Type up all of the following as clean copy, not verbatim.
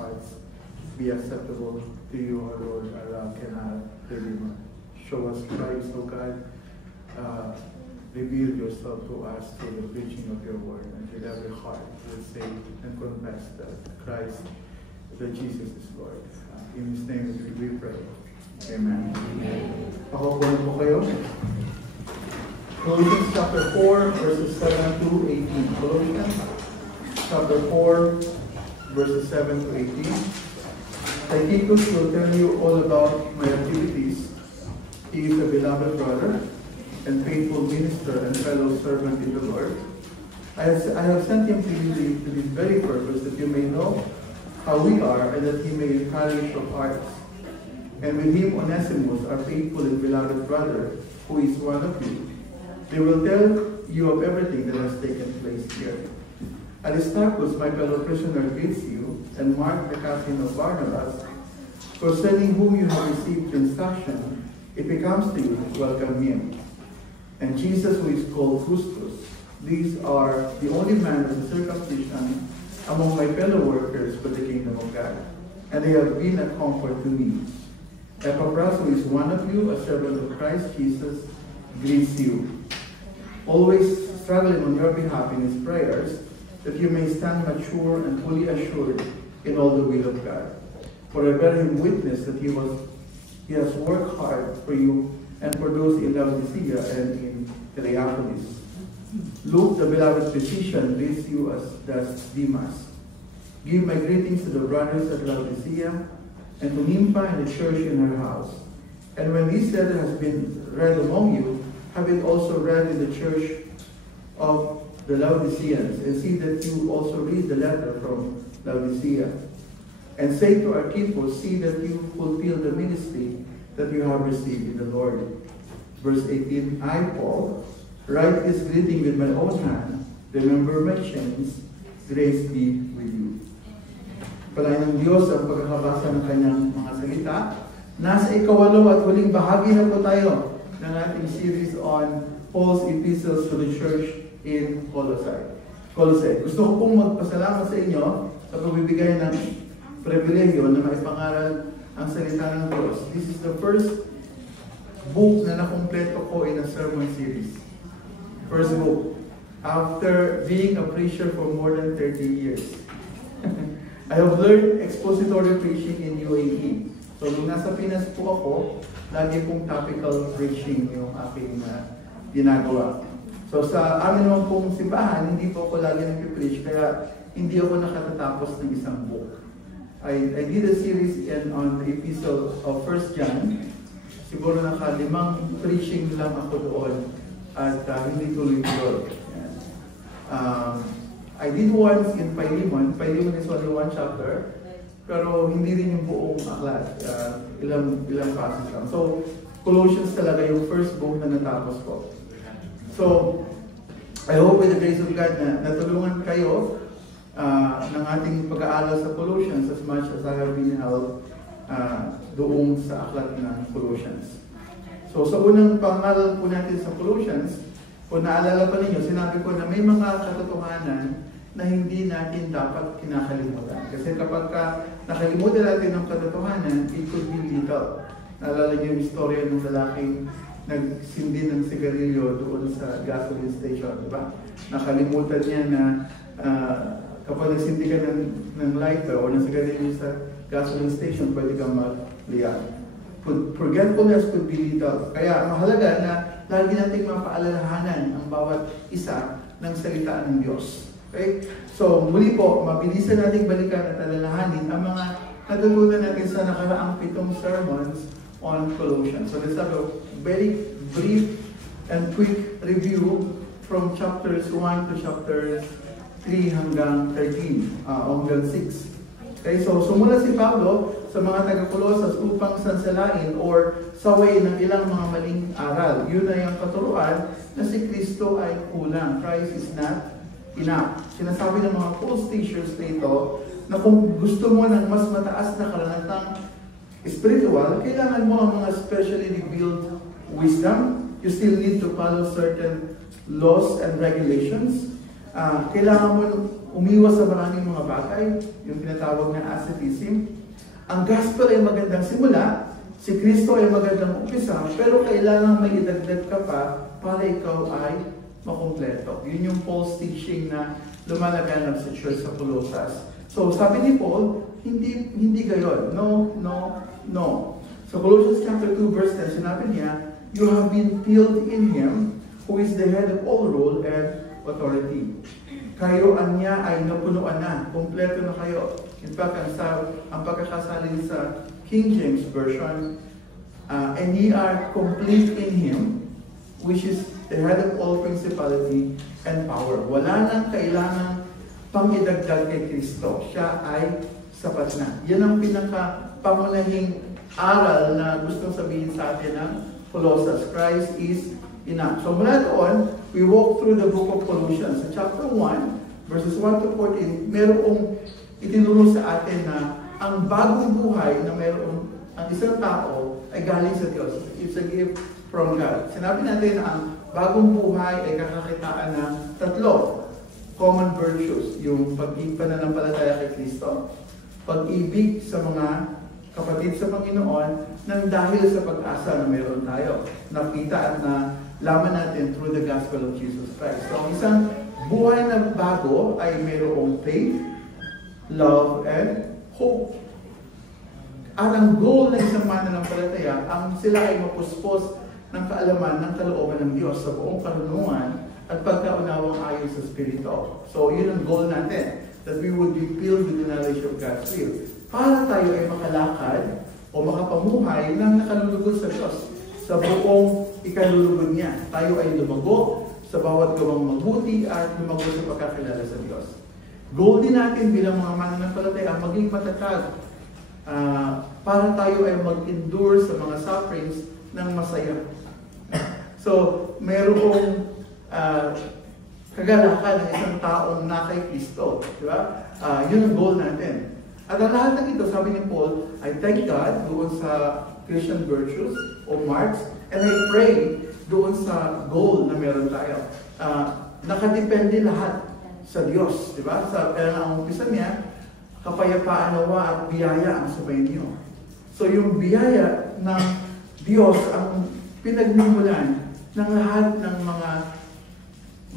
hearts be acceptable to you, our Lord, our rock and our Redeemer. Show us Christ, O God. Reveal yourself to us through the preaching of your word, and with every heart will say and confess that Christ, that Jesus is Lord. In His name we pray. Amen. Pakukunan po kayo. Colossians chapter 4, verses 7 to 18. Colossians chapter 4, verses 7 to 18. Tychicus will tell you all about my activities. He is a beloved brother and faithful minister and fellow servant in the Lord. I have sent him to you to this very purpose, that you may know how we are, and that he may encourage your hearts. And with him Onesimus, our faithful and beloved brother, who is one of you, they will tell you of everything that has taken place here. Aristarchus, my fellow prisoner, greets you, and Mark, the cousin of Barnabas, concerning whom you have received instruction. If he comes to you, welcome him. And Jesus, who is called Justus. These are the only man of the circumcision among my fellow workers for the kingdom of God, and they have been a comfort to me. Epaphras, who is one of you, a servant of Christ Jesus, greets you, always struggling on your behalf in his prayers, that you may stand mature and fully assured in all the will of God. For I bear him witness that he has worked hard for you and for those in Laodicea and in Hierapolis. Luke, the beloved physician, greets you, as does Demas. Give my greetings to the brothers at Laodicea, and to Nympha and the church in her house. And when this letter has been read among you, have it also read in the church of the Laodiceans, and see that you also read the letter from Laodicea. And say to Archippus, see that you fulfill the ministry that you have received in the Lord. Verse 18, I, Paul, write this greeting with my own hand. Remember my chains. Grace be with you. Palain ng Diyos ang pagkakabasa ng kanyang mga salita. Nasa ikawalo at huling bahagi na po tayo ng ating series on Paul's epistles to the church in Colossae. Gusto ko pong magpasalamat sa inyo sa pagbibigay ng pribilehyo na maipangaral ang salita ng Diyos. This is the first book na nakumpleto ko in a sermon series. First book. After being a preacher for more than 30 years. I have learned expository preaching in UAE. So, nung nasa Pinas po ako, lagi pong topical preaching yung aking ginagawa. So, sa amin naman pong simbahan, hindi po ako lagi nag-preach, kaya hindi ako nakatatapos ng isang book. I did a series on the epistle of 1 John. Siguro naka-5 preaching lang ako doon at hindi tuloy-tuloy. I did once in Philemon. Philemon is only one chapter, pero hindi rin yung buong aklat. Ilang passages lang. So, Colossians talaga yung first book na natapos ko. So, I hope with the grace of God na natulungan kayo ng ating pag-aaral sa Colossians as much as I have been helped doon sa aklat ng Colossians. So, sa unang pangaral po natin sa Colossians, kung naalala pa ninyo, sinabi ko na may mga katotohanan na hindi natin dapat kinakalimutan. Kasi kapag nakalimutan natin ang katotohanan, it could be lethal. Naalala niyo yung istorya ng lalaking nagsindi ng sigarilyo doon sa gasoline station, di ba? Nakalimutan niya na kapag nagsindi ka ng lighter o ng sigarilyo sa gasoline station, pwede kang mag-liyak. Forgetfulness could be lethal. Kaya mahalaga na lagi natin mapaalalahanan ang bawat isa ng salita ng Diyos. Okay? So, muli po, mabilisan nating balikan at alalahanin ang mga natutunan natin sa nakaraang 7 sermons on Colossians. So, let's have a very brief and quick review from chapters 1 to chapters 3 hanggang 13, hanggang 6. Okay? So, sumula si Pablo sa mga taga-Colosas upang sansalain or saway ng ilang mga maling aral. Yun ay ang katuruan na si Kristo ay kulang. Christ is not enough. Sinasabi ng mga false teachers nito na kung gusto mo ng mas mataas na karanatang spiritual, kailangan mo ang mga specially revealed wisdom. You still need to follow certain laws and regulations. Kailangan mo umiwas sa maraming mga bagay, yung tinatawag na asceticism. Ang gospel ay magandang simula, si Kristo ay magandang umpisa, pero kailangan may idagdag ka pa para ikaw ay makumpleto. Yun yung Paul's teaching na lumalaganap sa church sa Colossus. So sabi ni Paul, hindi gayon. No. So Colossians chapter 2 verse 10, sinabi niya, you have been filled in Him, who is the head of all rule and authority. Kayo niya ay napunuan na, kumpleto na kayo. In fact, ang pagkakasalin sa King James Version, and ye are complete in Him, which is the head of all principality and power. Wala nang kailangan pang idagdag kay Kristo. Siya ay sapat na. Yan ang pinaka-pamunahing aral na gustong sabihin sa atin ng Colossus. Christ is enough. So mula doon, we walk through the book of Colossians. Sa chapter 1, verses 1 to 14, merong itinuro sa atin na ang bagong buhay na merong ang isang tao ay galing sa Diyos. It's a gift from God. Sinabi natin na ang bagong buhay ay kakakitaan ng 3 common virtues. Yung pananampalataya kay Kristo, pag-ibig sa mga kapatid sa Panginoon, nang dahil sa pag-asa na meron tayo. Nakita at na laman natin through the gospel of Jesus Christ. So, ang isang buhay na bago ay mayroong faith, love, and hope. At ang goal ng isang mananampalataya, ang sila ay mapuspos ng kaalaman ng kalooban ng Diyos sa buong karunungan at pagkaunawang ayon sa Espiritu. So, yun ang goal natin, that we would be filled with the knowledge of God's will. Para tayo ay makalakad o makapamuhay ng nakalulugod sa Diyos sa buong ikalulugod niya. Tayo ay lumago sa bawat gawang mabuti at lumago sa pagkakilala sa Diyos. Goal din natin bilang mga mananampalataya maging matatag para tayo ay mag-endure sa mga sufferings ng masaya. So, mayroong kagalakan ng isang taong na kay Kristo. Di ba? Yun ang goal natin. At ang lahat ng ito, sabi ni Paul, I thank God doon sa Christian virtues o marks, and I pray doon sa goal na meron tayo. Nakadepende lahat sa Diyos, di ba? Kaya nga ang umpisa niya, kapayapaan nawa at biyaya ang sabay niyo. So yung biyaya ng Diyos ang pinagmumulan ng lahat ng mga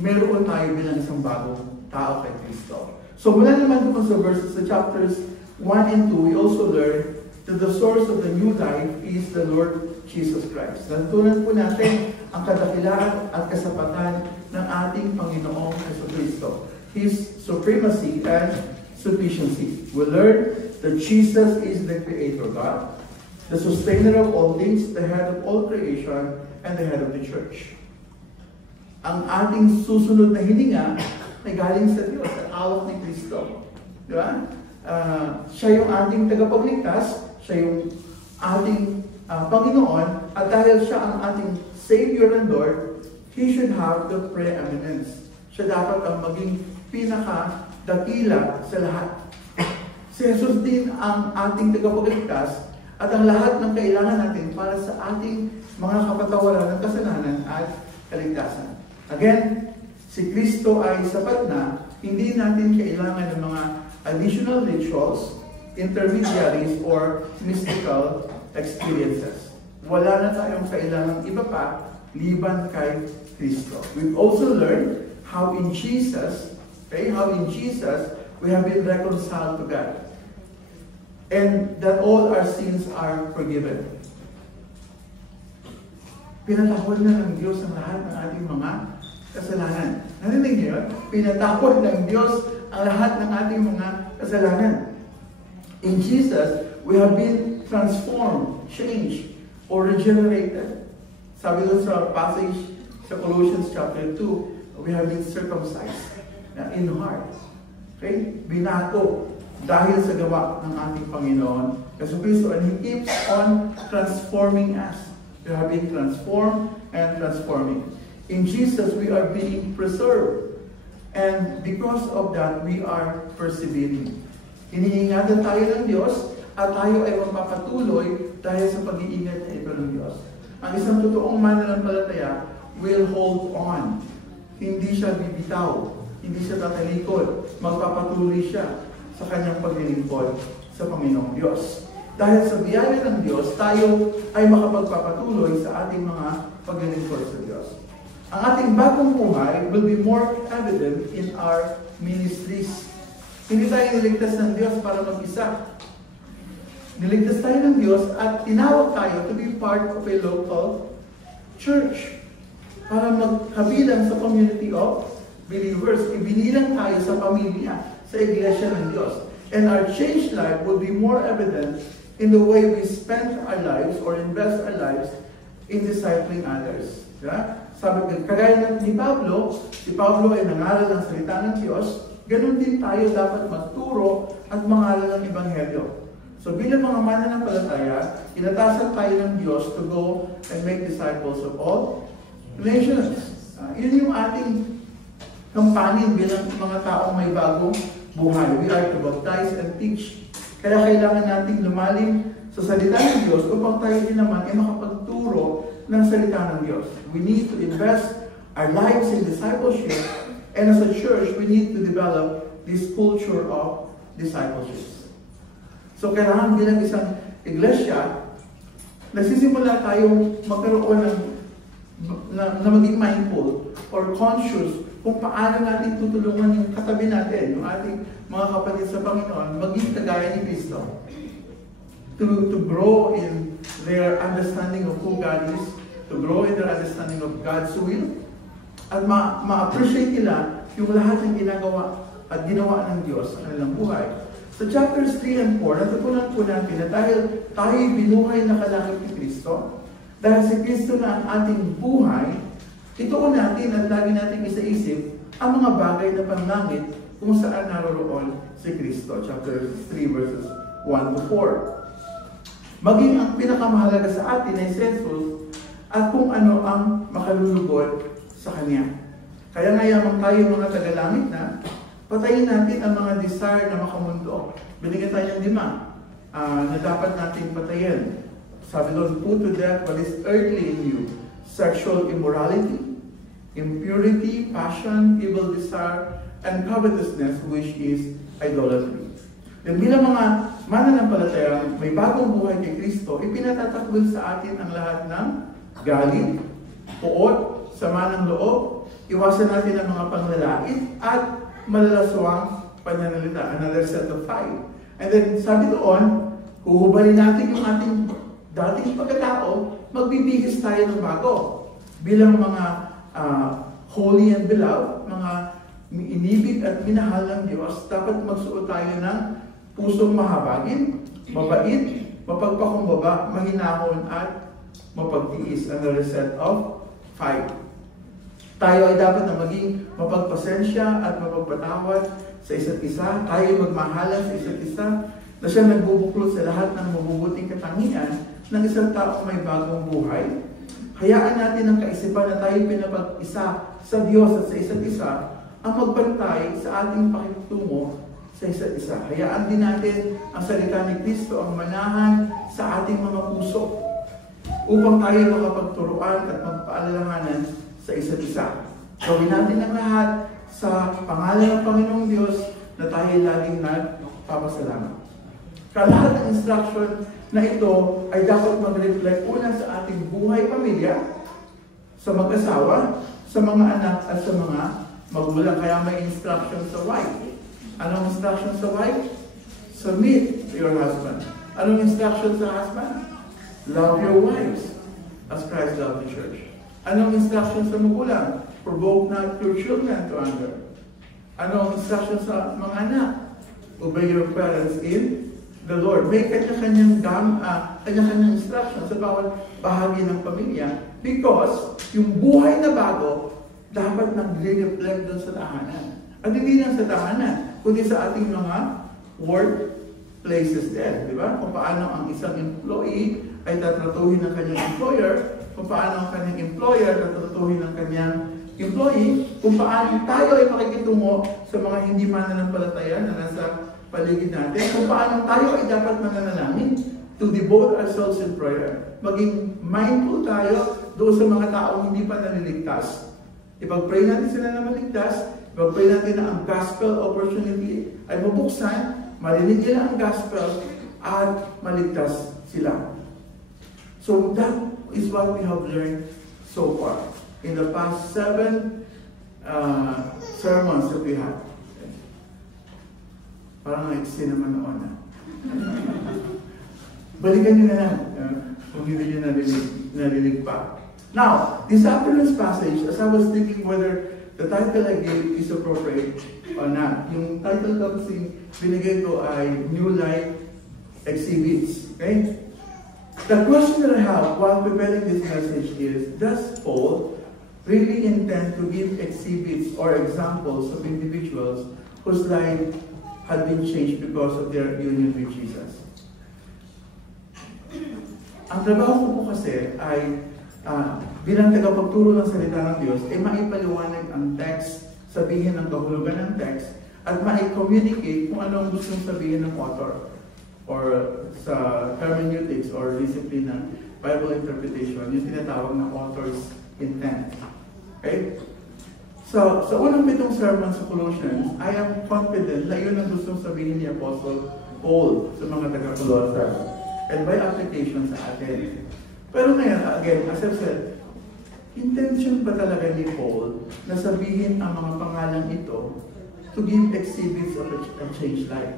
meron tayo bilang isang bagong tao kay Kristo. So mula naman doon sa verses sa chapters 1 and 2, we also learn that the source of the new life is the Lord Jesus Christ. Natutunan po natin ang kadakilaan at kasapatan ng ating Panginoong Jesucristo. His supremacy and sufficiency. We learn that Jesus is the Creator God, the sustainer of all things, the head of all creation, and the head of the church. Ang ating susunod na hininga ay galing sa Diyos, at awak ni Kristo. Di ba? Siya yung ating tagapagligtas, siya yung ating Panginoon, at dahil siya ang ating Savior and Lord, He should have the preeminence. Siya dapat ang maging pinaka-dakila sa lahat. Si Jesus din ang ating tagapagligtas at ang lahat ng kailangan natin para sa ating mga kapatawaran ng kasalanan at kaligtasan. Again, si Kristo ay sapat na, hindi natin kailangan ng mga additional rituals, intermediaries, or mystical experiences. Wala na tayong kailangan iba pa liban kay Kristo. We've also learned how in Jesus we have been reconciled to God. And that all our sins are forgiven. Pinatawad na ng Diyos ang lahat ng ating mga kasalanan. Narinig niyo yun? Pinatawad ng Diyos ang lahat ng ating mga kasalanan. In Jesus, we have been transformed, changed, or regenerated. Sabi doon sa passage sa Colossians chapter 2, we have been circumcised in heart. Okay? Binato dahil sa gawa ng ating Panginoon Jesucristo, and He keeps on transforming us. We have been transformed and transforming. In Jesus, we are being preserved. And because of that, we are persevering. Iniingatan tayo ng Diyos at tayo ay magpapatuloy dahil sa pag-iingat na ito ng Diyos. Ang isang totoong mananampalataya will hold on. Hindi siya bibitaw hindi siya tatalikod. Magpapatuloy siya sa kanyang paglilingkod sa Panginoong Diyos. Dahil sa biyaya ng Diyos, tayo ay makapagpapatuloy sa ating mga paglilingkod sa Diyos. Ang ating bagong buhay will be more evident in our ministries. Hindi tayo niligtas ng Diyos para mag-isa. Niligtas tayo ng Diyos at tinawag tayo to be part of a local church. Para magkabilang sa community of believers. Ibinilang tayo sa pamilya, sa iglesia ng Diyos. And our changed life will be more evident in the way we spend our lives or invest our lives in discipling others. Yeah? Sabi ko, kagaya ni Pablo, si Pablo ay nangaral ng salita ng Diyos, ganun din tayo dapat magturo at mangaral ng Ebanghelyo. So bilang mga mananampalataya, inatasan tayo ng Diyos to go and make disciples of all nations. Yun yung ating kampanin bilang mga taong may bagong buhay. We are to baptize and teach. Kaya kailangan nating lumalim sa salita ng Diyos upang tayo din naman ay makapagturo ng salita ng Diyos. We need to invest our lives in discipleship, and as a church, we need to develop this culture of discipleship. So kailangan bilang isang iglesia, nagsisimula tayong magkaroon na maging mindful or conscious kung paano natin tutulungan yung katabi natin, yung ating mga kapatid sa Panginoon, maging kagaya ni Kristo. To grow in their understanding of who God is, to grow in their understanding of God's will, at ma-appreciate nila yung lahat ng ginagawa at ginawa ng Diyos sa kanilang buhay. Sa chapters 3 and 4, natutunan po natin na dahil tayo binuhay na kalangit ni Kristo, dahil si Kristo na ang ating buhay, ituon natin at lagi natin isaisip ang mga bagay na panlangit kung saan naroroon si Kristo. Chapter 3 verses 1 to 4. Maging ang pinakamahalaga sa atin ay sensus at kung ano ang makalulugod sa Kanya. Kaya nga yamang tayo mga tagalangit na, patayin natin ang mga desire na makamundo. Binigyan tayo ng 5 na dapat natin patayin. Sabi doon, put to death what is earthly in you. Sexual immorality, impurity, passion, evil desire, and covetousness, which is idolatry. Then bilang mga mananampalataya, may bagong buhay kay Kristo, ipinatatakwil sa atin ang lahat ng galit, puot, sama ng loob, iwasan natin ang mga panglalait, at malalaswang pananalita. Another set of 5. And then sabi doon, huhubalin natin yung ating dating pagkatao, magbibihis tayo ng bago. Bilang mga holy and beloved, mga inibig at minahal ng Diyos, dapat magsuot tayo ng pusong mahabagin, mabait, mapagpakumbaba, mahinahon at mapagtiis. Another set of 5. Tayo ay dapat na maging mapagpasensya at mapagpatawad sa isa't isa. Tayo magmahalan sa isa't isa na siya nagbubuklod sa lahat ng mabubuting katangian ng isang taong may bagong buhay. Hayaan natin ang kaisipan na tayo pinapag-isa sa Diyos at sa isa't isa ang magbantay sa ating pakitungo sa isa't isa. Hayaan din natin ang salita ni Kristo ang manahan sa ating mga puso upang tayo makapagturuan at magpaalalahanan sa isa't isa. Gawin natin ang lahat sa pangalan ng Panginoong Diyos na tayo laging nagpapasalamat. Kalahat ng instruction na ito ay dapat mag-reflect una sa ating buhay pamilya, sa mag-asawa, sa mga anak at sa mga magulang. Kaya may instruction sa wife. Anong instruction sa wife? Submit to your husband. Anong instruction sa husband? Love your wives as Christ loved the church. Anong instruction sa magulang? Provoke not your children to anger. Anong instruction sa mga anak? Obey your parents in the Lord. May kanya-kanyang instruction sa bawat bahagi ng pamilya because yung buhay na bago dapat nag-reflect doon sa tahanan. At hindi lang sa tahanan, kundi sa ating mga workplaces din. Di ba? Kung paano ang isang employee ay tatratuhin ng kanyang employer, kung paano ang kanyang employer tatratuhin ng kanyang employee, kung paano tayo ay makikitungo sa mga hindi mananampalataya na nasa paligid natin, kung paano tayo ay dapat mananalangin to devote ourselves in prayer. Maging mindful tayo doon sa mga taong hindi pa naliligtas. Ipag-pray natin sila na maligtas, Gagawin natin na ang gospel opportunity ay mabuksan, marinig nila ang gospel, at maligtas sila. So that is what we have learned so far in the past 7 sermons that we had. Parang naiksi naman noon na. Balikan nyo na lang kung hindi nyo narinig pa. Now, this afternoon's passage, as I was thinking whether the title I gave is appropriate or not, yung title ko kasi binigay ko ay New Life Exhibits. Okay? The question that I have while preparing this message is, does Paul really intend to give exhibits or examples of individuals whose life had been changed because of their union with Jesus? Ang trabaho ko po kasi ay bilang tagapagturo ng salita ng Diyos, ay maipaliwanag ang text, sabihin ang kahulugan ng text, at mai-communicate kung ano ang gustong sabihin ng author or sa hermeneutics or discipline ng Bible interpretation, yung tinatawag na author's intent. Okay? So, sa unang 7 sermon sa Colossians, I am confident na yun ang gustong sabihin ni Apostle Paul sa mga taga-Colossae, and by application sa atin. Pero ngayon, again, as I've said, intention ba talaga ni Paul na sabihin ang mga pangalan ito to give exhibits of a changed life?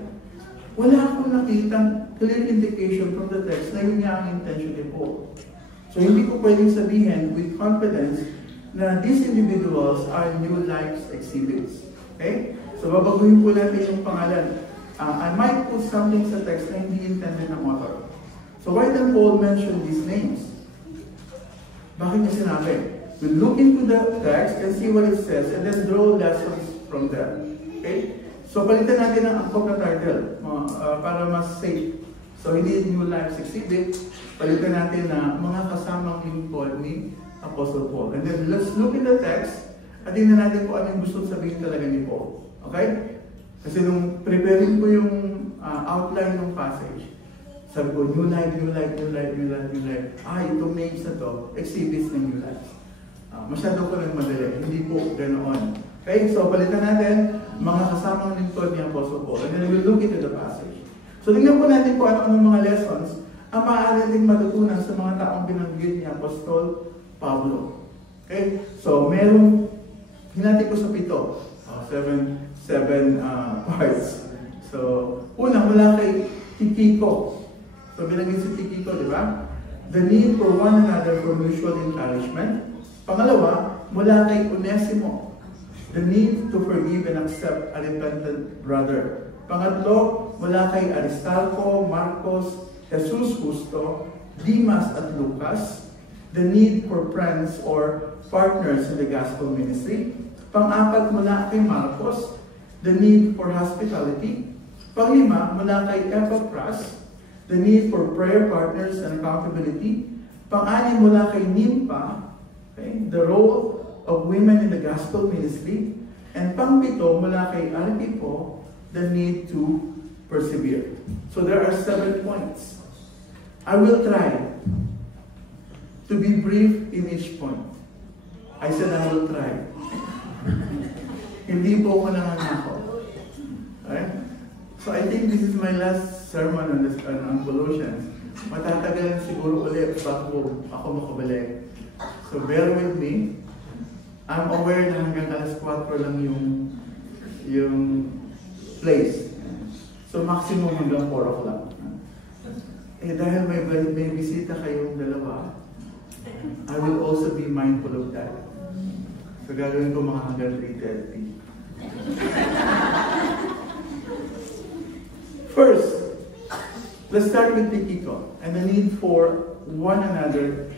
Wala akong nakitang clear indication from the text na yun nga ang intention ni Paul. So hindi ko pwedeng sabihin with confidence na these individuals are new life exhibits. Okay? So babaguhin po natin yung pangalan. I might put something sa text na hindi intended ng author. So why did Paul mention these names? Bakit niya sinabi? We look into the text and see what it says and then draw lessons from there. Okay? So palitan natin ang angkop na title para mas safe. So hindi new life exhibit, palitan natin na mga kasamang lingkod ni Apostle Paul. And then let's look in the text at tingnan natin kung anong gusto sabihin talaga ni Paul. Okay? Kasi nung preparing ko yung outline ng passage, sabi ko, new life, new life, new life, new life, new life. Itong names na to, exhibits ng new life. Masyado ko lang madali. Hindi po ganoon. Okay, so palitan natin mga kasamang lingkod ni Apostle Paul. And then we'll look into the passage. So tingnan po natin kung ano-anong mga lessons ang maaari natin matutunan sa mga taong binanggit ni Apostol Pablo. Okay, so meron, hinati ko sa 7 parts. So, una, mula kay Tikiko. So, binanggit si Tikiko, di ba? The need for one another for mutual encouragement. Pangalawa, mula kay Onesimo. The need to forgive and accept a repentant brother. Pangatlo, mula kay Aristarco, Marcos, Jesus Justo, Dimas at Lucas. The need for friends or partners in the gospel ministry. Pang-apat, mula kay Marcos, the need for hospitality. Pang-lima, mula kay Epaphras, the need for prayer partners and accountability. Pang-anim, mula kay Nympha, okay, the role of women in the gospel ministry. And pang-pito, mula kay Archipo, the need to persevere. So there are 7 points. I will try to be brief in each point. I said I will try. Hindi po ako nangangako. Okay? So I think this is my last sermon on Colossians. Matatagal siguro ulit bago ako makabalik. So bear with me. I'm aware na hanggang alas 4 lang yung place. So maximum hanggang 4 o'clock. Dahil may bisita kayong dalawa, I will also be mindful of that. So gagawin ko mga hanggang 3:30. First, let's start with Tikiko and the need for one another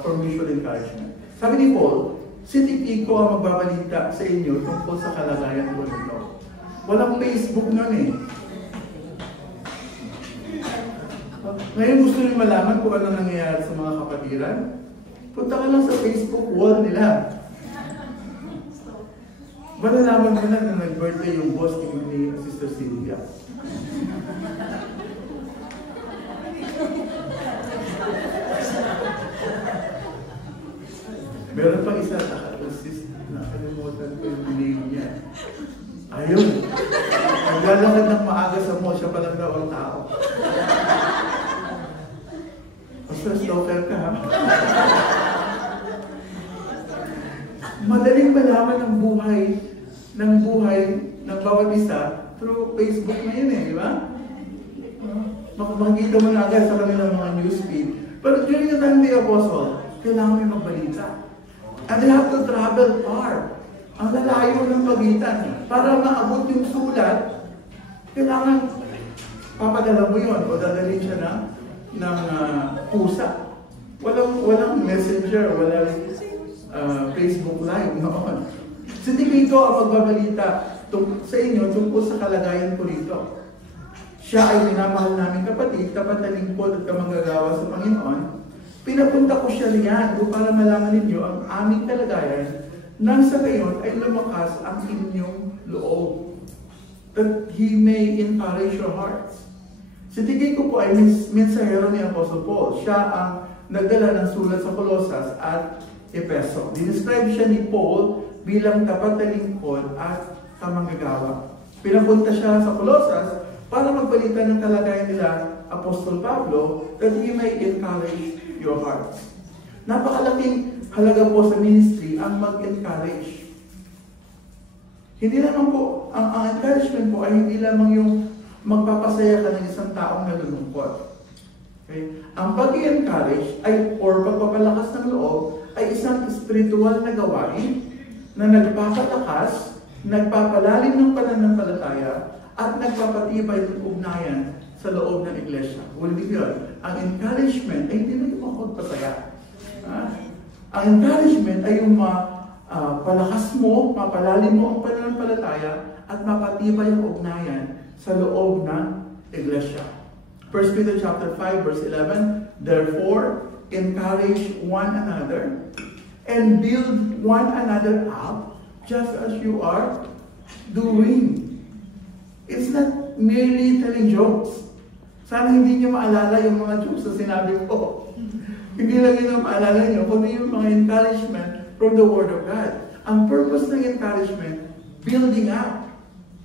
for mutual encouragement. Sabi ni Paul, si Tikiko ang magbabalita sa inyo tungkol sa kalagayan ko nito. Walang Facebook nun eh. Ngayon gusto nyo malaman kung ano nangyayari sa mga kapatiran? Punta ka lang sa Facebook wall nila. Malalaman mo na nag-birthday yung boss ni Sister Sylvia. Meron pang isa, nakalimutan ko yung name niya. niya. Ayun. Naglalakad ng maaga sa mall, siya palang daw ang tao. Basta stalker ka, ha? Madaling malaman ng buhay ng bawat isa through Facebook na yun di ba? Makikita mo na agad sa kanilang mga newsfeed. Pero during the time of the Apostle, kailangan may magbalita. And they have to travel far. Ang lalayo ng pagitan. Para maabot yung sulat, kailangan papadala mo yun o dadalhin siya ng pusa. Walang messenger, walang Facebook Live noon. Si Tito ang magbabalita sa inyo tungkol sa kalagayan ko rito. Siya ay minamahal namin kapatid, tapat na lingkod at kamanggagawa sa Panginoon. Pinapunta ko siya riyan para malaman ninyo ang aming kalagayan nang sa gayon ay lumakas ang inyong loob. That He may encourage your hearts. Si Tychicus po ay mensahero ni Apostle Paul. Siya ang nagdala ng sulat sa Colosas at Efeso. Dinescribe siya ni Paul bilang tapat na lingkod at kamanggagawa. Pinapunta siya sa Colosas para magbalita ng kalagayan nila Apostol Pablo that he may encourage your hearts. Napakalaking halaga po sa ministry ang mag-encourage. Hindi naman po, ang encouragement po ay hindi lamang yung magpapasaya ka ng isang taong nalulungkot. Okay? Ang pag-encourage ay, or pagpapalakas ng loob, ay isang spiritual na gawain na nagpapatakas, nagpapalalim ng pananampalataya, at nagpapatibay ng ugnayan sa loob ng iglesia. Ulit yun, ang encouragement ay hindi na yung makapagpasaya. Ang encouragement ay yung palakas mo, mapalalim mo ang pananampalataya, at mapatibay ang ugnayan sa loob ng iglesia. 1 Peter chapter 5 verse 11, therefore, encourage one another and build one another up just as you are doing. It's not merely telling jokes. Sana hindi niyo maalala yung mga jokes na sinabi ko. Hindi lang yun ang maalala niyo, kundi yung mga encouragement from the Word of God. Ang purpose ng encouragement, building up.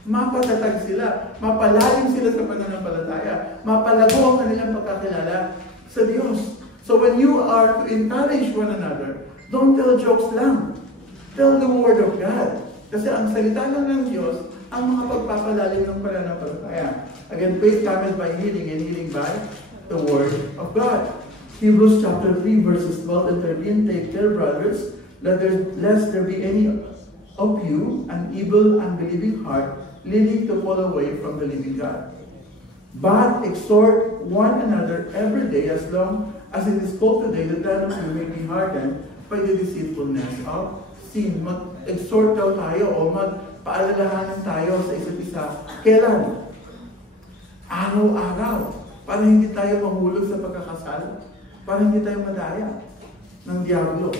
Mapatatag sila, mapalalim sila sa pananampalataya, mapalago ang kanilang pagkakilala sa Diyos. So when you are to encourage one another, don't tell jokes lang. Tell the Word of God. Kasi ang salita ng Diyos, ang mga pagpapalalim ng pananampalataya. Again, faith comes by hearing and hearing by the Word of God. Hebrews chapter 3 verses 12 and 13, take care, brothers, lest there be any of you an evil, unbelieving heart, leading to fall away from the living God. But exhort one another every day as long as it is called today, that none of you may be hardened by the deceitfulness of sin. Mag-exhort daw tayo o magpaalalahanan tayo sa isa't isa. Kailan? Araw-araw. Para hindi tayo mahulog sa pagkakasala. Para hindi tayo madaya ng diablo.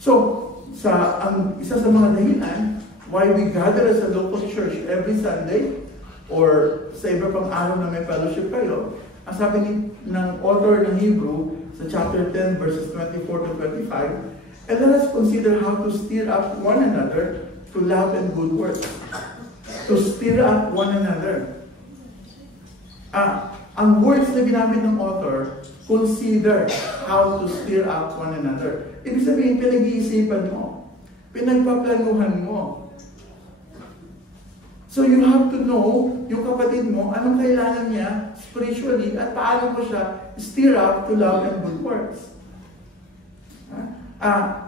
So, isa sa mga dahilan why we gather as a local church every Sunday or sa iba pang araw na may fellowship kayo, ang sabi ng author ng Hebrew sa chapter 10 verses 24 to 25, and let us consider how to stir up one another to love and good works. To stir up one another. Ang words na ginamit ng author, consider how to stir up one another. Ibig sabihin, pinag-iisipan mo. Pinagpaplanuhan mo. So you have to know yung kapatid mo, anong kailangan niya spiritually at paano mo siya stir up to love and good works.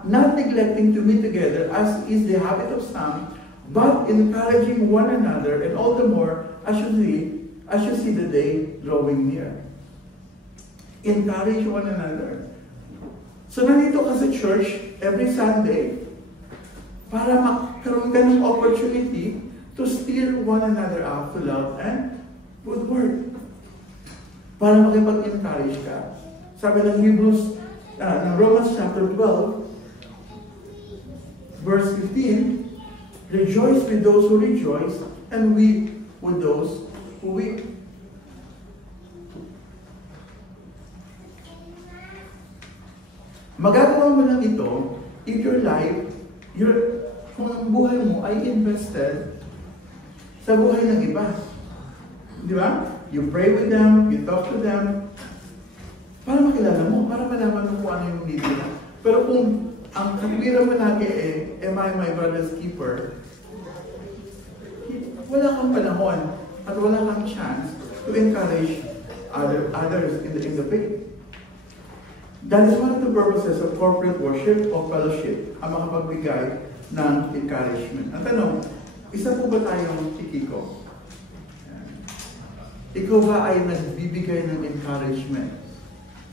Not neglecting to meet together as is the habit of some, but encouraging one another, and all the more as you see the day drawing near. Encourage one another. So nandito ka sa church every Sunday para magkaroon ka ng opportunity to stir one another up to love and good work. Para makipag-encourage ka. Sabi ng ng Romans chapter 12, verse 15, rejoice with those who rejoice and weep with those who weep. Magagawa mo lang ito if your life, kung ang buhay mo ay invested sa buhay ng iba. Di ba? You pray with them, you talk to them, para makilala mo, para malaman mo kung ano yung need nila. Pero kung ang katwiran mo lagi am I my brother's keeper, wala kang panahon at wala kang chance to encourage others in the faith. That is one of the purposes of corporate worship o fellowship, ang makapagbigay ng encouragement. Ang tanong, isa po ba tayong Tikiko? Ikaw ba ay nagbibigay ng encouragement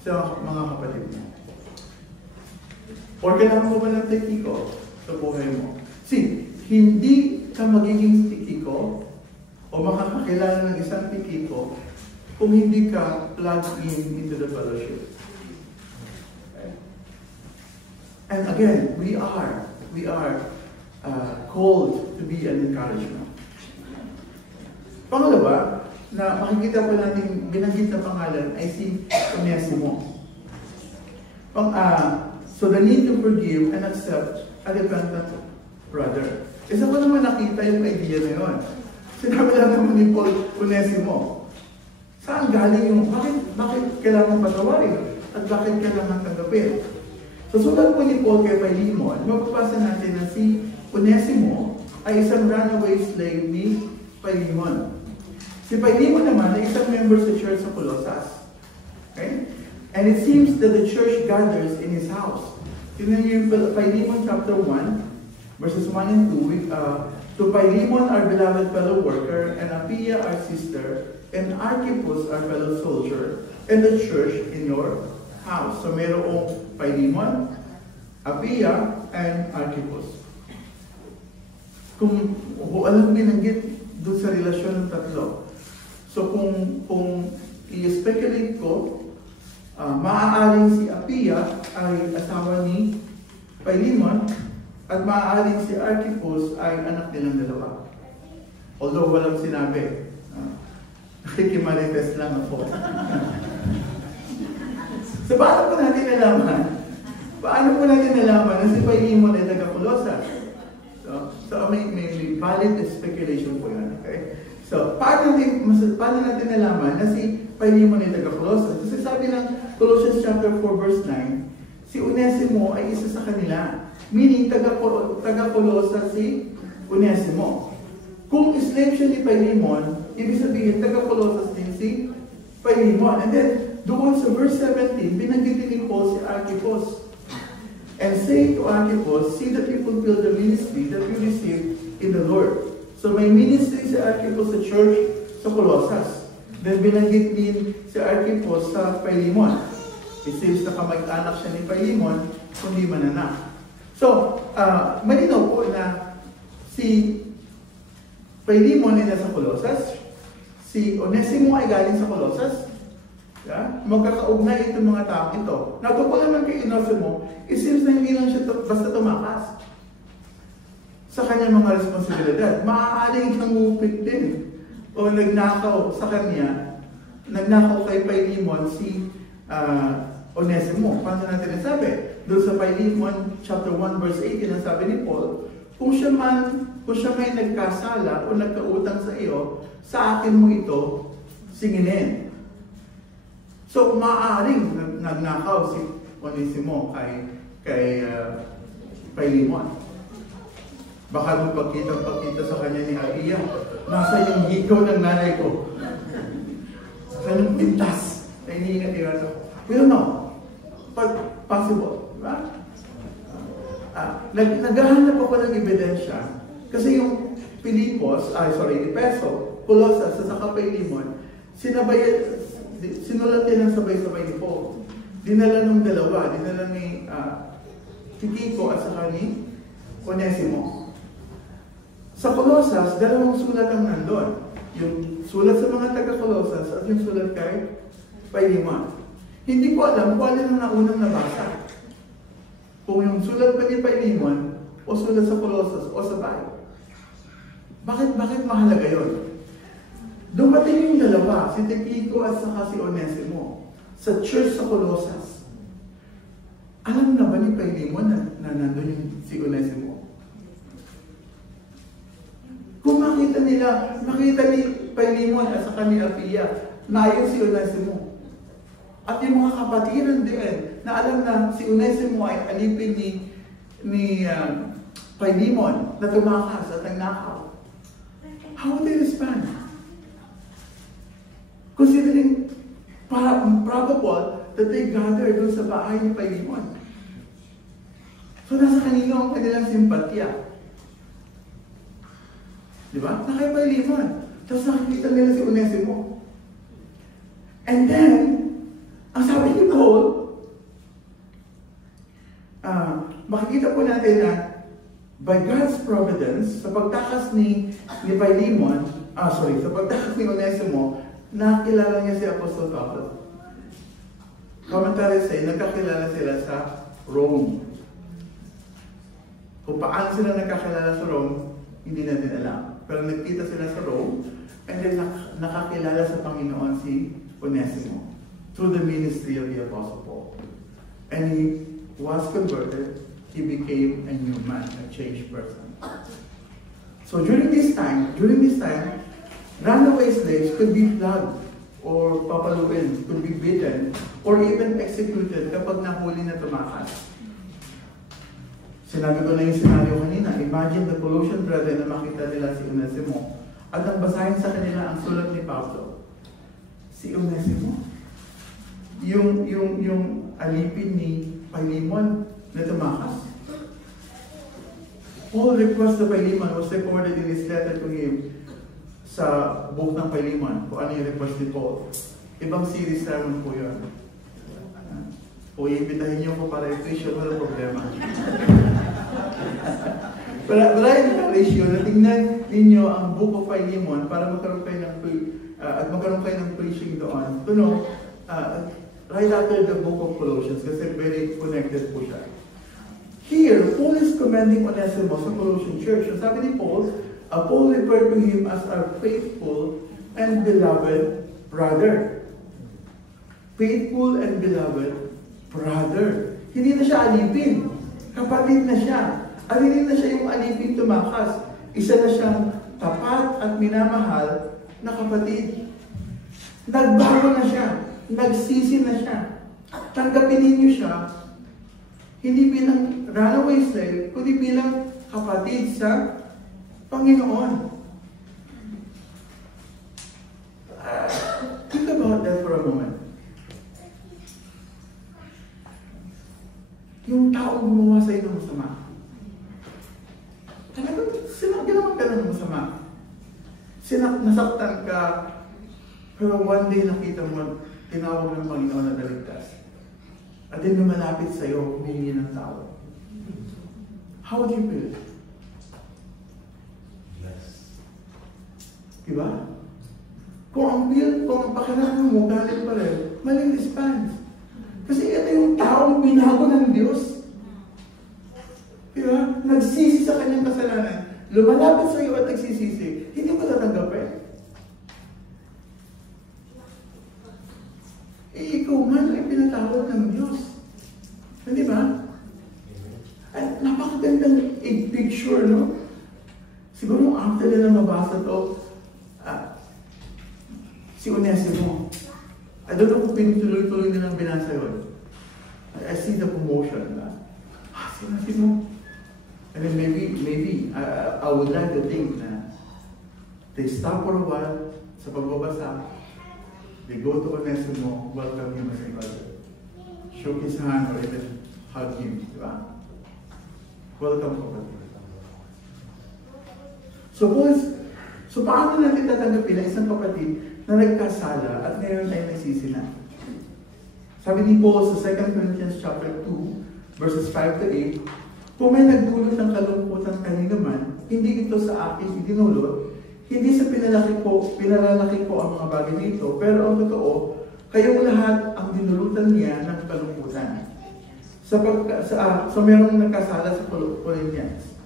sa mga kapatid mo? Or kailangan mo ba ng Tikiko sa buhay mo? See, hindi ka magiging Tikiko o makakakilala ng isang Tikiko kung hindi ka plugged in into the fellowship. And again, we are called to be an encouragement. Pangalawa, na makikita po natin binanggit na pangalan ay si Onesimo. So the need to forgive and accept a repentant brother. Isa ko naman nakita yung idea na yun. Sinabi lang naman ni Paul, Onesimo, saan galing yung, bakit kailangan patawarin? At bakit kailangan tanggapin? So sulat po ni Paul kay Philemon, mapapasa natin na si Onesimo ay isang runaway slave ni Philemon. Si Philemon naman ay isang member sa church sa Colossus. Okay? And it seems that the church gathers in his house. Tingnan niyo yung Philemon chapter 1, verses 1 and 2. To Philemon, our beloved fellow worker, and Apphia, our sister, and Archippus, our fellow soldier, and the church in your house. So mayroong Philemon, Apphia, and Archippus. Kung alam binanggit doon sa relasyon ng tatlo. So kung i-speculate ko, maaaring si Apphia ay asawa ni Philemon at maaaring si Archippus ay anak nilang dalawa. Although walang sinabi. Nakikimarites lang ako. So paano po natin nalaman? Na si Philemon ay taga-Colossus? So may valid speculation po yan. Okay? So, paano natin nalaman na si Philemon ay taga-Colossus? Kasi sabi ng Colossians chapter 4 verse 9, si Onesimo ay isa sa kanila. Meaning, taga-Colossus si Onesimo. Kung slave siya ni Philemon, ibig sabihin, taga-Colossus din si Philemon. And then, doon sa verse 17, binanggitin ni Paul si Archippus. And say to Archippus, see that you fulfill the ministry that you received in the Lord. So may ministry si Archippus sa church sa Colossus. Then binanggit din si Archippus sa Philemon. It seems na kamag-anak siya ni Philemon, kundi mananak. So, malinaw po na si Philemon ay nasa Colossus, si Onesimo ay galing sa Colossus. Yeah? Magkakaugnay itong mga tao ito. Natupol naman kay Onesimo, it seems na hindi lang siya basta tumakas sa kanyang mga responsibilidad. Maaaring nangupit din o nagnakaw sa kanya, nagnakaw kay Philemon si Onesimo. Paano natin nasabi? Doon sa Philemon chapter 1 verse 18, ang sabi ni Paul, kung siya may nagkasala o nagkautang sa iyo, sa akin mo ito singilin. So, maaaring nagnakaw si Onesimo kay Philemon. Baka nung pagkita sa kanya ni Apphia, nasa yung hikaw ng nanay ko. Nasa yung pintas. Na iniingat ako. We don't know. But possible. Diba? Naghahanap ako ng ebidensya. Kasi yung ni Peso, Colossus, sa saka Philemon, sinulat din ang sabay-sabay ni Paul. Dinala nung dalawa. Dinala ni Tikiko at saka ni Onesimo. Sa Colossus, dalawang sulat ang nandun. Yung sulat sa mga taga-Colossus at yung sulat kay Philemon. Hindi ko alam kung alin ang naunang nabasa. Kung yung sulat pa ni Philemon o sulat sa Colossus o sabay. Bakit mahalaga yun? Dumating yung dalawa, si Tikiko at saka si Onesimo, sa church sa Colossus. Alam na ba ni Philemon na nandun yung si Onesimo? nila, nakita ni Philemon at saka ni Apphia na ayun si Onesimo. At yung mga kapatiran din na alam na si Onesimo ay alipin ni Philemon na tumakas at nagnakaw. How would they respond? Considering probable that they gathered doon sa bahay ni Philemon. So nasa kanino ang kanilang simpatya? Diba? Na kay Philemon. Tapos nakikita nila si Onesimo. And then, ang sabi ni Paul, makikita po natin na by God's providence, sa pagtakas ni Philemon, sa pagtakas ni Onesimo, nakilala niya si Apostol Pablo. Commentary say, nagkakilala sila sa Rome. Kung paano sila nagkakilala sa Rome, hindi natin alam. Pero nagkita sila sa Rome, and then nakakilala sa Panginoon si Onesimo through the ministry of the Apostle Paul. And he was converted, he became a new man, a changed person. So during this time, runaway slaves could be flogged or papaluin, could be beaten, or even executed kapag nahuli na tumakas. Sinabi ko na yung scenario kanina. Imagine the Colossian brethren na makita nila si Onesimo at ang basahin sa kanila ang sulat ni Pablo. Si Onesimo, yung alipin ni Philemon na tumakas. Paul request to Philemon was recorded in his letter to him sa book ng Philemon. Kung ano yung request ni Paul. Ibang series sermon po yun. O iimbitahin niyo ko para i-preach, wala problema. But I encourage you na tingnan ninyo ang book of Philemon para magkaroon kayo ng preaching doon. To know, right after the book of Colossians, kasi very connected po siya. Here, Paul is commending Onesimo sa Colossian church. Ang sabi ni Paul, Paul referred to him as our faithful and beloved brother. Faithful and beloved brother. Hindi na siya alipin. Kapatid na siya. Alipin na siya yung alipin tumakas. Isa na siyang tapat at minamahal na kapatid. Nagbago na siya. Nagsisi na siya. Tanggapin ninyo siya hindi bilang runaway slave, kundi bilang kapatid sa Panginoon. Think about that for a moment. Yung taong gumawa sa iyo ng masama. Talagang ginawa ka ng masama. Nasaktan ka, pero one day nakita mo, tinawag ng Panginoon na daligtas. At then lumalapit sa iyo, humingi ng tao. How would you feel? Yes. Diba? Kung ang pakiramdam mo, galit pa rin, maling response. Kasi ito yung taong binago ng Diyos. Diba? Nagsisi sa kanyang kasalanan. Lumalapit sa iyo at nagsisisi. Hindi mo tatanggapin. Ikaw man ay pinatawag ng Diyos. Hindi ba? At napakagandang picture, no? Siguro after nila mabasa to, si Onesimo, I don't know kung pinutuloy-tuloy nilang binasa yun. I see the promotion. Si Onesimo. And then maybe, I would like to think na they stop for a while sa pagbabasa. They go to Onesimo, welcome him as a brother. Shook his hand or even hug him. Diba? Welcome po. So paano natin tatanggapin na isang kapatid na nagkasala at ngayon ay nagsisi na? Sabi ni Paul sa 2 Corinthians chapter 2, verses 5 to 8, kung may nagdulot ng kalungkutan kanino man, hindi ito sa akin idinulot, hindi sa pinalalaki ko ang mga bagay nito, pero ang totoo, kayong lahat ang dinulutan niya ng kalungkutan. So mayroong nagkasala sa Corinthians.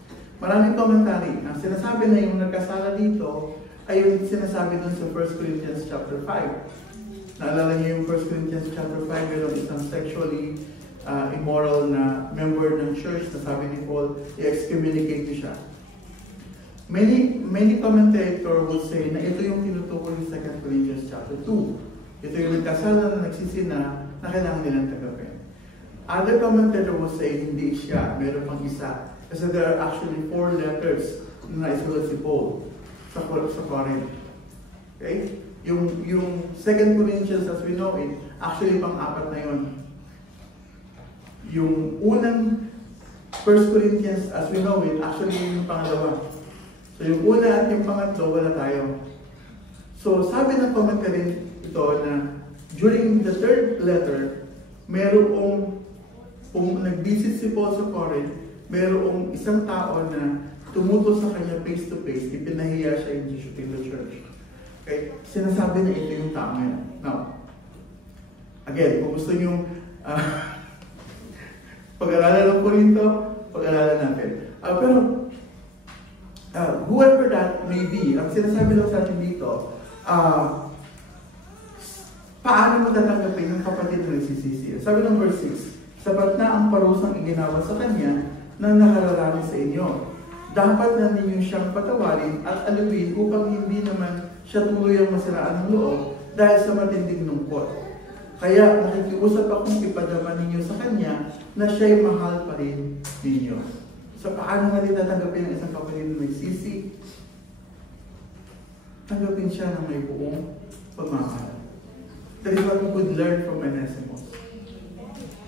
Maraming commentary. Ang sinasabi na yung nagkasala dito ay yung sinasabi dun sa 1 Corinthians chapter 5. Naalala niyo yung 1 Corinthians chapter 5, mayroong isang sexually immoral na member ng church na sabi ni Paul, i-excommunicate niyo siya. Many commentator will say na ito yung tinutukoy ng 2 Corinthians chapter 2. Ito yung nagkasala na nagsisina na kailangan nilang tagapin. Other commentator will say hindi siya, meron pang isa. Kasi there are actually 4 letters na naisulat si Paul sa Corinth. Okay? Yung 2 Corinthians as we know it, actually pang-apat na yun. Yung unang 1 Corinthians as we know it, actually yung pangalawa. So yung una at yung pangatlo, wala tayo. So sabi ng commentary ito na during the 3rd letter, merong nag-visit si Paul sa Corinth, merong isang tao na tumuto sa kanya face to face, ipinahiya siya in the church. Okay? Sinasabi na ito yung tao yan. Now, again, kung gusto nyo pag-aralan ng Korinto, pag-aralan natin. Pero, whoever that may be, ang sinasabi lang sa atin dito, paano mo tatanggapin yung kapatid na nagsisisi? Sabi ng verse 6, sapat na ang parusang iginawa sa kanya nang nakararami sa inyo. Dapat na ninyo siyang patawarin at aluin upang hindi naman siya tuluyang masiraan ng loob dahil sa matinding lungkot. Kaya nakikiusap akong ipadama ninyo sa kanya na siya'y mahal pa rin ninyo. So paano nga rin tatanggapin ang isang kapatid na nagsisi? Tanggapin siya ng may buong pagmamahal. That is what we could learn from Onesimus.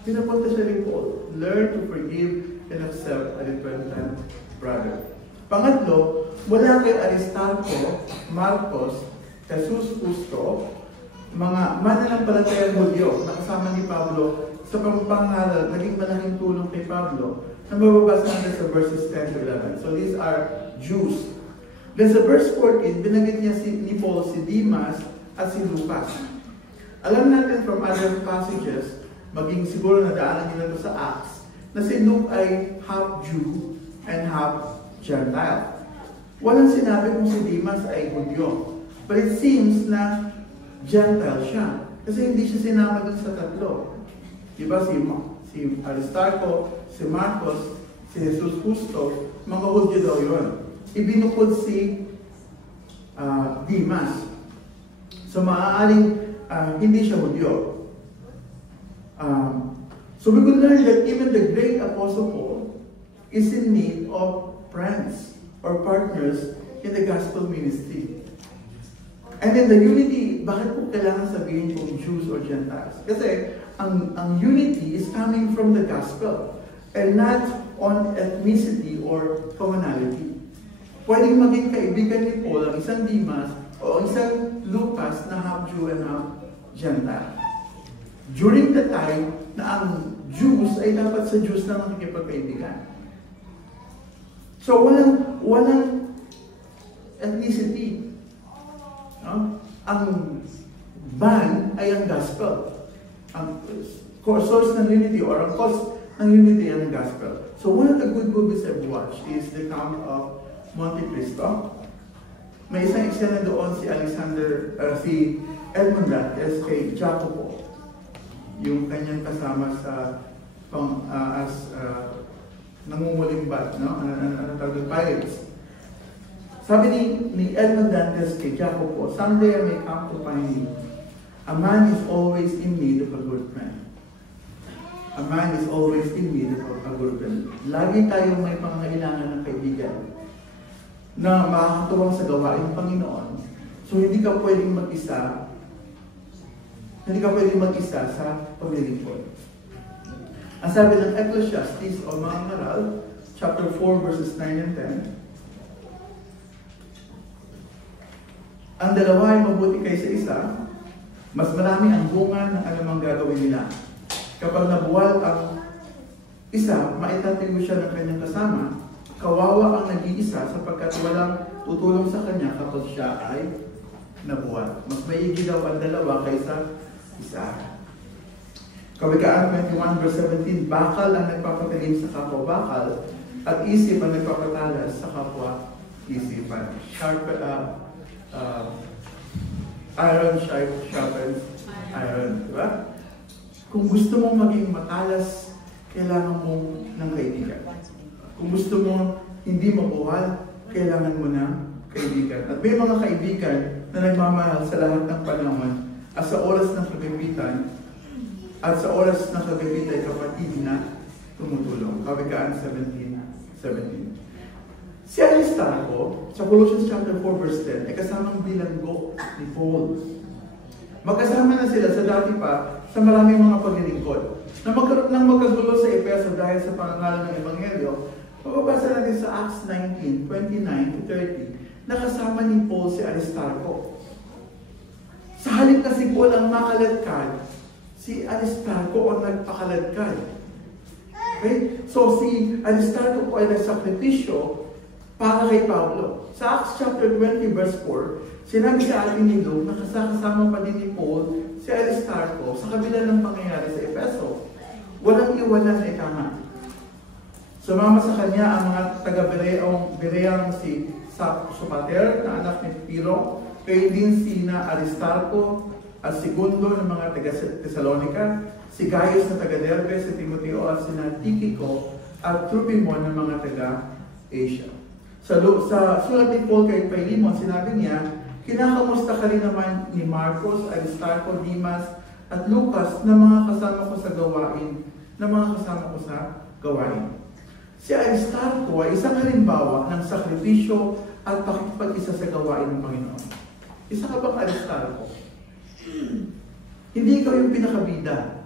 Pinapunta siya ni Paul, learn to forgive and accept a repentant brother. Pangatlo, mula kay Aristarco, Marcos, Jesus Justo, mga mananampalatayang Hudyo na kasama ni Pablo sa pampangaral, naging malaking tulong kay Pablo na mababasa natin sa verses 10 to 11. So these are Jews. Then sa verse 14, binanggit niya ni Paul si Demas at si Lucas. Alam natin from other passages, maging siguro nadaanan nila ito sa Acts, na si Luke ay half Jew and half Gentile. Walang sinabi kung si Demas ay Hudyo. But it seems na Gentile siya. Kasi hindi siya sinama dun sa tatlo. Diba si Aristarco, si Marcos, si Jesus Justo, mga Hudyo daw yun. Ibinukod si Demas. So maaaring hindi siya Hudyo. So we could learn that even the great Apostle Paul is in need of friends or partners in the gospel ministry. And then the unity, bakit po kailangan sabihin kung Jews or Gentiles? Kasi ang unity is coming from the gospel and not on ethnicity or commonality. Pwedeng maging kaibigan ni Paul ang isang Demas o isang Lucas na half Jew and half Gentile. During the time na ang Jews ay dapat sa Jews na makikipagkaibigan. So walang ethnicity. No? Ang ban ay ang gospel. Ang source ng unity or ang cause ng unity ay ang gospel. So one of the good movies I've watched is the Count of Monte Cristo. May isang eksena doon si Edmond Dantes kay Jacopo, yung kanyang kasama sa nangungulimbat, no? Ano tawag, pirates. Sabi ni Edmond Dantes kay Jacopo, someday I may come to find you. A man is always in need of a good friend. A man is always in need of a good friend. Lagi tayong may pangangailangan ng kaibigan na makakatuwang sa gawain ng Panginoon. So hindi ka pwedeng mag-isa. Hindi ka pwedeng mag-isa sa paglilingkod. Ang sabi ng Ecclesiastes o mga Maral, chapter 4 verses 9 and 10, ang dalawa ay mabuti kaysa isa, mas marami ang bunga ng anumang gagawin nila. Kapag nabuwal ang isa, maitatayo siya ng kanyang kasama, kawawa ang nag-iisa sapagkat walang tutulong sa kanya kapag siya ay nabuwal. Mas maigi daw ang dalawa kaysa isa. Kawikaan 21 verse 17, bakal ang nagpapatalim sa kapwa bakal at isip ang nagpapatalas sa kapwa isipan. Iron sharpens iron. Diba? Kung gusto mong maging matalas, kailangan mo ng kaibigan. Kung gusto mo hindi mabuwal, kailangan mo ng kaibigan. At may mga kaibigan na nagmamahal sa lahat ng panahon at sa oras ng kagamitan at sa oras ng kagamitan kapatid na tumutulong. Kawikaan 17:17. Si Aristarco, sa Colossians chapter 4 verse 10, ay kasamang bilanggo ni Paul. Magkasama na sila sa dati pa sa maraming mga paglilingkod. Na magkaroon ng magkagulo sa Efeso dahil sa pangangalan ng Ebanghelyo, mababasa natin sa Acts 19:29-30, na kasama ni Paul si Aristarco. Sa halip na si Paul ang makaladkad, si Aristarco ang nagpakaladkad. Okay? So si Aristarco po ay nagsakripisyo para kay Pablo. Sa Acts chapter 20 verse 4, sinabi sa atin ni Luke na kasama pa din ni Paul si Aristarco sa kabila ng pangyayari sa Efeso. Walang iwanan ay tama. Sumama sa kanya ang mga taga-Bereang si Sopater na anak ni Piro, kayo din sina Aristarco at segundo ng mga taga-Thessalonica, si Gaius na taga-Derbe, si Timoteo at sina Tychicus at Trophimus ng mga taga-Asia. Sa sulat ni Paul kay Philemon, sinabi niya, kinakamusta ka rin naman ni Marcos, Aristarco, Demas, at Lucas na mga kasama ko sa gawain. Si Aristarco ay isang halimbawa ng sakripisyo at pakikipag-isa sa gawain ng Panginoon. Isa ka bang Aristarco? Hindi ikaw yung pinakabida,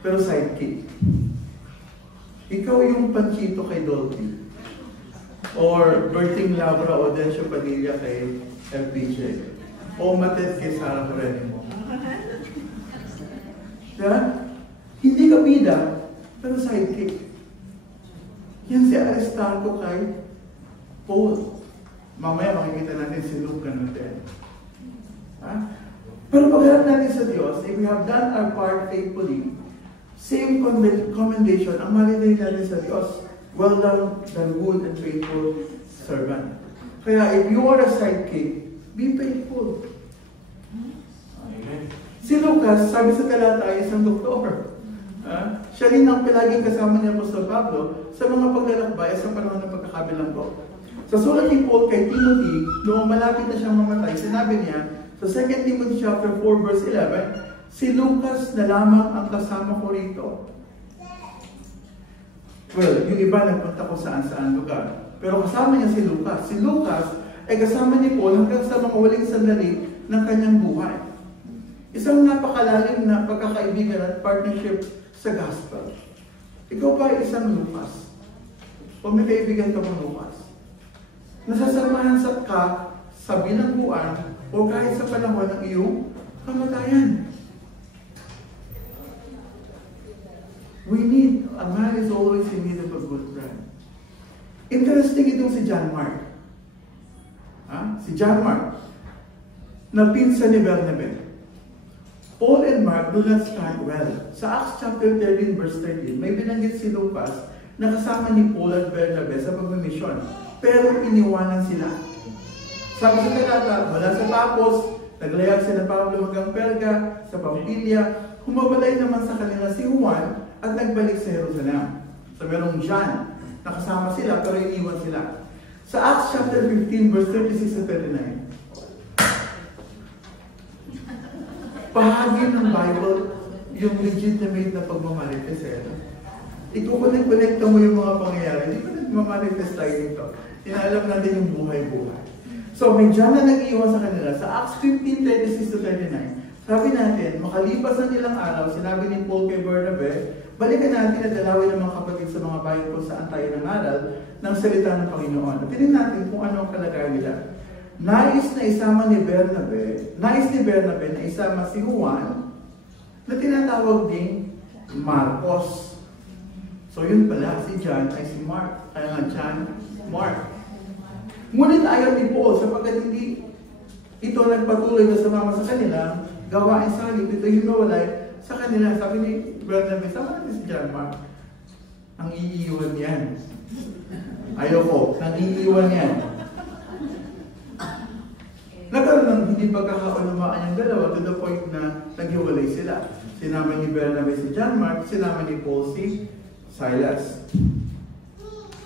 pero sidekick. Ikaw yung panchito kay Dolby. Or Berting Labra o Dencio Padilla kay FBJ. O Matet kay Sarah Corenimo. Diba? Hindi ka bida, pero sidekick. Yan si Aristarco kay Paul. Mamaya makikita natin si Luke ganun din. Pero pagharap natin sa Diyos, if we have done our part faithfully, same commendation ang marinig natin sa Diyos. Well done, the good and faithful servant. Kaya if you are a sidekick, be faithful. Si Lucas, sabi sa talata, ay isang doktor. Siya rin ang palaging kasama ni Apostol Pablo sa mga paglalakbay sa panahon ng pagkakabilanggo. Sa sulat ni Paul kay Timothy, noong malapit na siyang mamatay, sinabi niya sa 2 Timothy chapter 4 verse 11, si Lucas na lamang ang kasama ko rito. Well, yung iba nagpunta ko saan-saan lugar. Pero kasama niya si Lucas. Si Lucas ay kasama ni Paul hanggang sa mga waling sandali ng kanyang buhay. Isang napakalalim na pagkakaibigan at partnership sa gospel. Ikaw ba ay isang Lucas? O may kaibigan ka bang Lucas? Nasasamahan sa bilangguan o kahit sa panahon ng iyong kamatayan. A man is always in need of a good friend. Interesting itong si John Mark. Si John Mark, na pinsan ni Bernabe. Paul and Mark do not start well. Sa Acts chapter 13 verse 13, may binanggit si Lucas na kasama ni Paul at Bernabe sa pagmimisyon. Pero iniwanan sila. Sabi sa talata, mula sa Papos, naglayag sila Pablo hanggang Perga, sa Pamphylia, humabalay naman sa kanila si Juan at nagbalik sa Jerusalem. So merong John, nakasama sila pero iniwan sila. Sa Acts chapter 15 verse 36 to 39, bahagi ng Bible yung legitimate na pagmamanifest. Ikukunik-kunikta mo yung mga pangyayari, hindi ko nagmamanifest tayo dito. Inaalam natin yung buhay-buhay. So may John na nag-iwan sa kanila. Sa Acts 15, 36 to 39, sabi natin, makalipas ng ilang araw, sinabi ni Paul kay Bernabe, balikan natin at dalawin ng mga kapatid sa mga bayan kung saan tayo nangaral ng salita ng Panginoon. At tingnan natin kung ano ang kalagayan nila. Nais ni Bernabe na isama si Juan na tinatawag ding Marcos. So yun pala, si John ay si Mark. Kaya nga John, Mark. Ngunit ayaw ni Paul sapagkat hindi ito nagpatuloy na sumama sa kanila, gawain sa halip, ito hinawalay sa kanila. Sabi ni Bernabe, sama natin si John Mark. Ang iiwan yan. Ayoko, ang iiwan yan. Nagkaroon ng hindi pagkakaunawaan yung dalawa to the point na naghiwalay sila. Sinama ni Bernabe si John Mark, sinama ni Paul si Silas.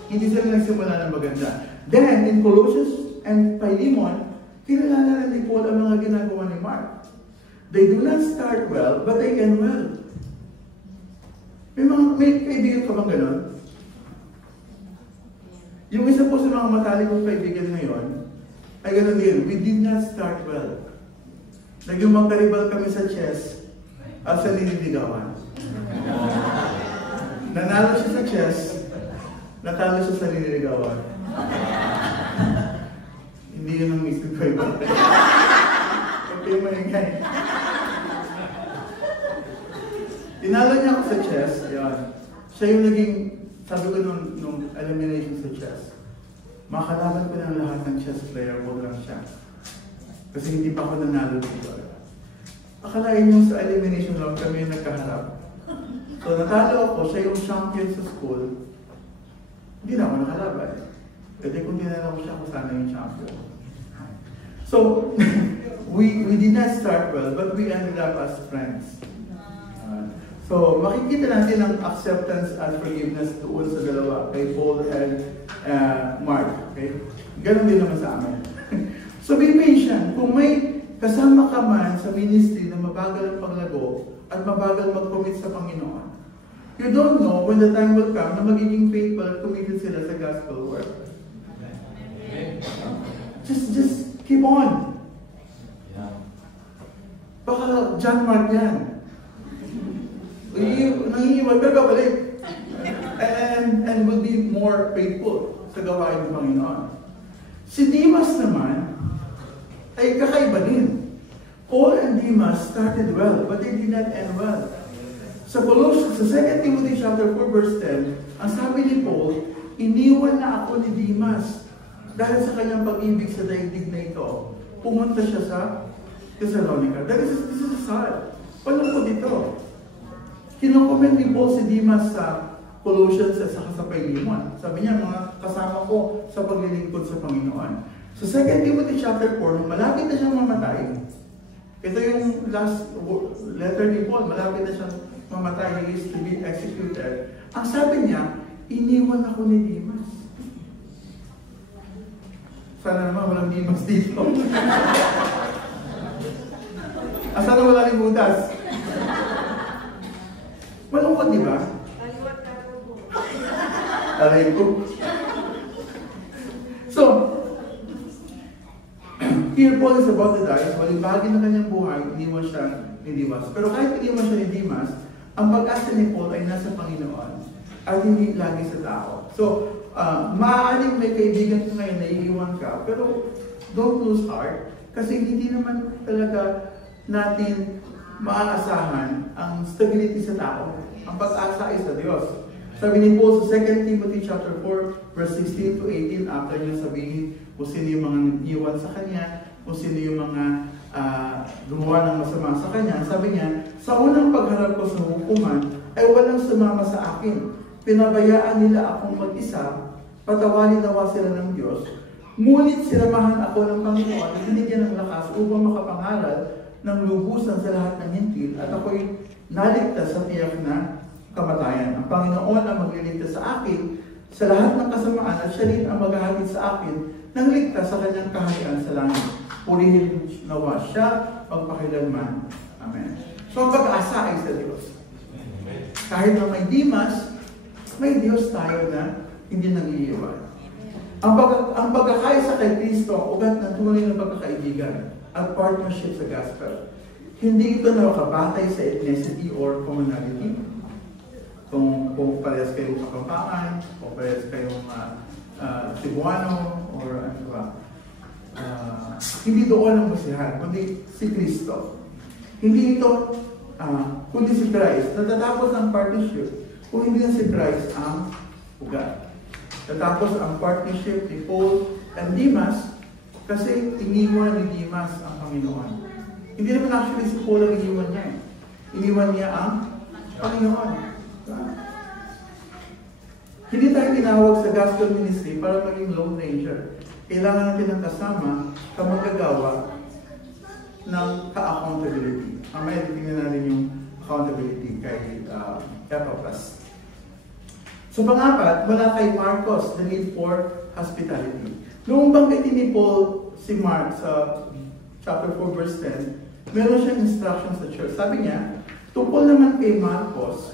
Hindi sila nagsimula ng maganda. Then, in Colossians and Philemon, kinilala na ni Paul ang mga ginagawa ni Mark. They do not start well, but they end well. May kaibigan ka bang ganon? Yung isa po sa mga matalik kong kaibigan ngayon, ay ganon din. We did not start well. Naging magkaribal kami sa chess at sa nililigawan. Nanalo siya sa chess, natalo siya sa nililigawan. Hindi yun ang mismo ko iba. Okay, maningay. Tinalo niya ako sa chess, yun. Siya yung naging, sabi ko nung elimination sa chess, makalaban ko ng lahat ng chess player, huwag lang siya. Kasi hindi pa ako nanalo dito. Akalain yung sa elimination round kami yung nagkaharap. So natalo ako, siya yung champion sa school. Hindi na ako nakalaban. Kasi kung dinala ko siya, ako sana yung champion. So, we did not start well, but we ended up as friends. So, makikita natin ang acceptance and forgiveness doon sa dalawa, kay Paul and Mark. Okay? Ganon din naman sa amin. So, be patient. Kung may kasama ka man sa ministry na mabagal ang paglago at mabagal mag-commit sa Panginoon, you don't know when the time will come na magiging faithful at committed sila sa gospel work. Just keep on. Baka John Mark yan. Nangiiwan ka balik. And will be more faithful sa gawain ng Panginoon. Si Demas naman ay kakaiba din. Paul and Demas started well, but they did not end well. Sa Colossians, sa 2 Timothy chapter 4 verse 10, ang sabi ni Paul, iniwan na ako ni Demas dahil sa kanyang pag-ibig sa daigdig na ito. Pumunta siya sa Thessalonica. This is sad. Walang po dito. Kinokomment ni Paul si Demas sa Colossians at sa Philemon. Sabi niya, mga kasama ko sa paglilingkod sa Panginoon. So 2 Timothy chapter 4, nung malapit na siyang mamatay, ito yung last letter ni Paul, malapit na siyang mamatay, he is to be executed. Ang sabi niya, iniwan ako ni Demas. Sana naman walang Demas dito. Sana wala rin Judas. Malungkot, di ba? Aray ko. So, here Paul is about to die. So, walibagin na kanyang buhay, iniwan siya ni Demas. Pero kahit iniwan siya ni Demas, ang pag-asa ni Paul ay nasa Panginoon at hindi lagi sa tao. So, maaaring may kaibigan ka ngayon na iiwan ka, pero don't lose heart kasi hindi naman talaga natin maaasahan ang stability sa tao. Ang pag-asa ay sa Diyos. Sabi ni Paul sa 2 Timothy chapter 4, verse 16 to 18, after niya sabihin kung sino yung mga nag-iwan sa kanya, kung sino yung mga gumawa ng masama sa kanya, sabi niya, sa unang pagharap ko sa hukuman, ay walang sumama sa akin. Pinabayaan nila akong mag-isa, patawarin nawa sila ng Diyos, ngunit sinamahan ako ng Panginoon at binigyan ng lakas upang makapangaral ng lubusan sa lahat ng hintil at ako'y naligtas sa tiyak na kamatayan. Ang Panginoon ang magliligtas sa akin sa lahat ng kasamaan at siya rin ang maghahatid sa akin ng ligtas sa kanyang kaharian sa langit. Purihin nawa siya magpakilanman. Amen. So ang pag-asa ay sa Diyos. Kahit na may Demas, may Diyos tayo na hindi nag-iiwan. Ang pagkakaisa kay Kristo, ugat ng tunay na pagkakaibigan at partnership sa gospel. Hindi ito nakabatay sa ethnicity or commonality. Kung parehas kayong Kapampangan, o parehas kayong Cebuano, or ano ba. Hindi doon ang basihan, kundi si Kristo. Hindi ito, kundi si Christ. Natatapos ang partnership, kung hindi na si Christ ang ugat. Natapos ang partnership ni Paul and Demas, kasi iniwan ni Demas ang Panginoon. Hindi naman actually si Paul ang iniwan niya. Iniwan niya ang Panginoon. Hindi tayo tinawag sa gospel ministry para maging lone ranger. Kailangan natin ng kasama sa magagawa ng ka-accountability. Mamaya tingnan natin yung accountability kay Epaphras. So pangapat, wala kay Marcos the need for hospitality. Noong banggitin ni Paul si Mark sa chapter 4 verse 10, meron siyang instruction sa church. Sabi niya, tungkol naman kay Marcos,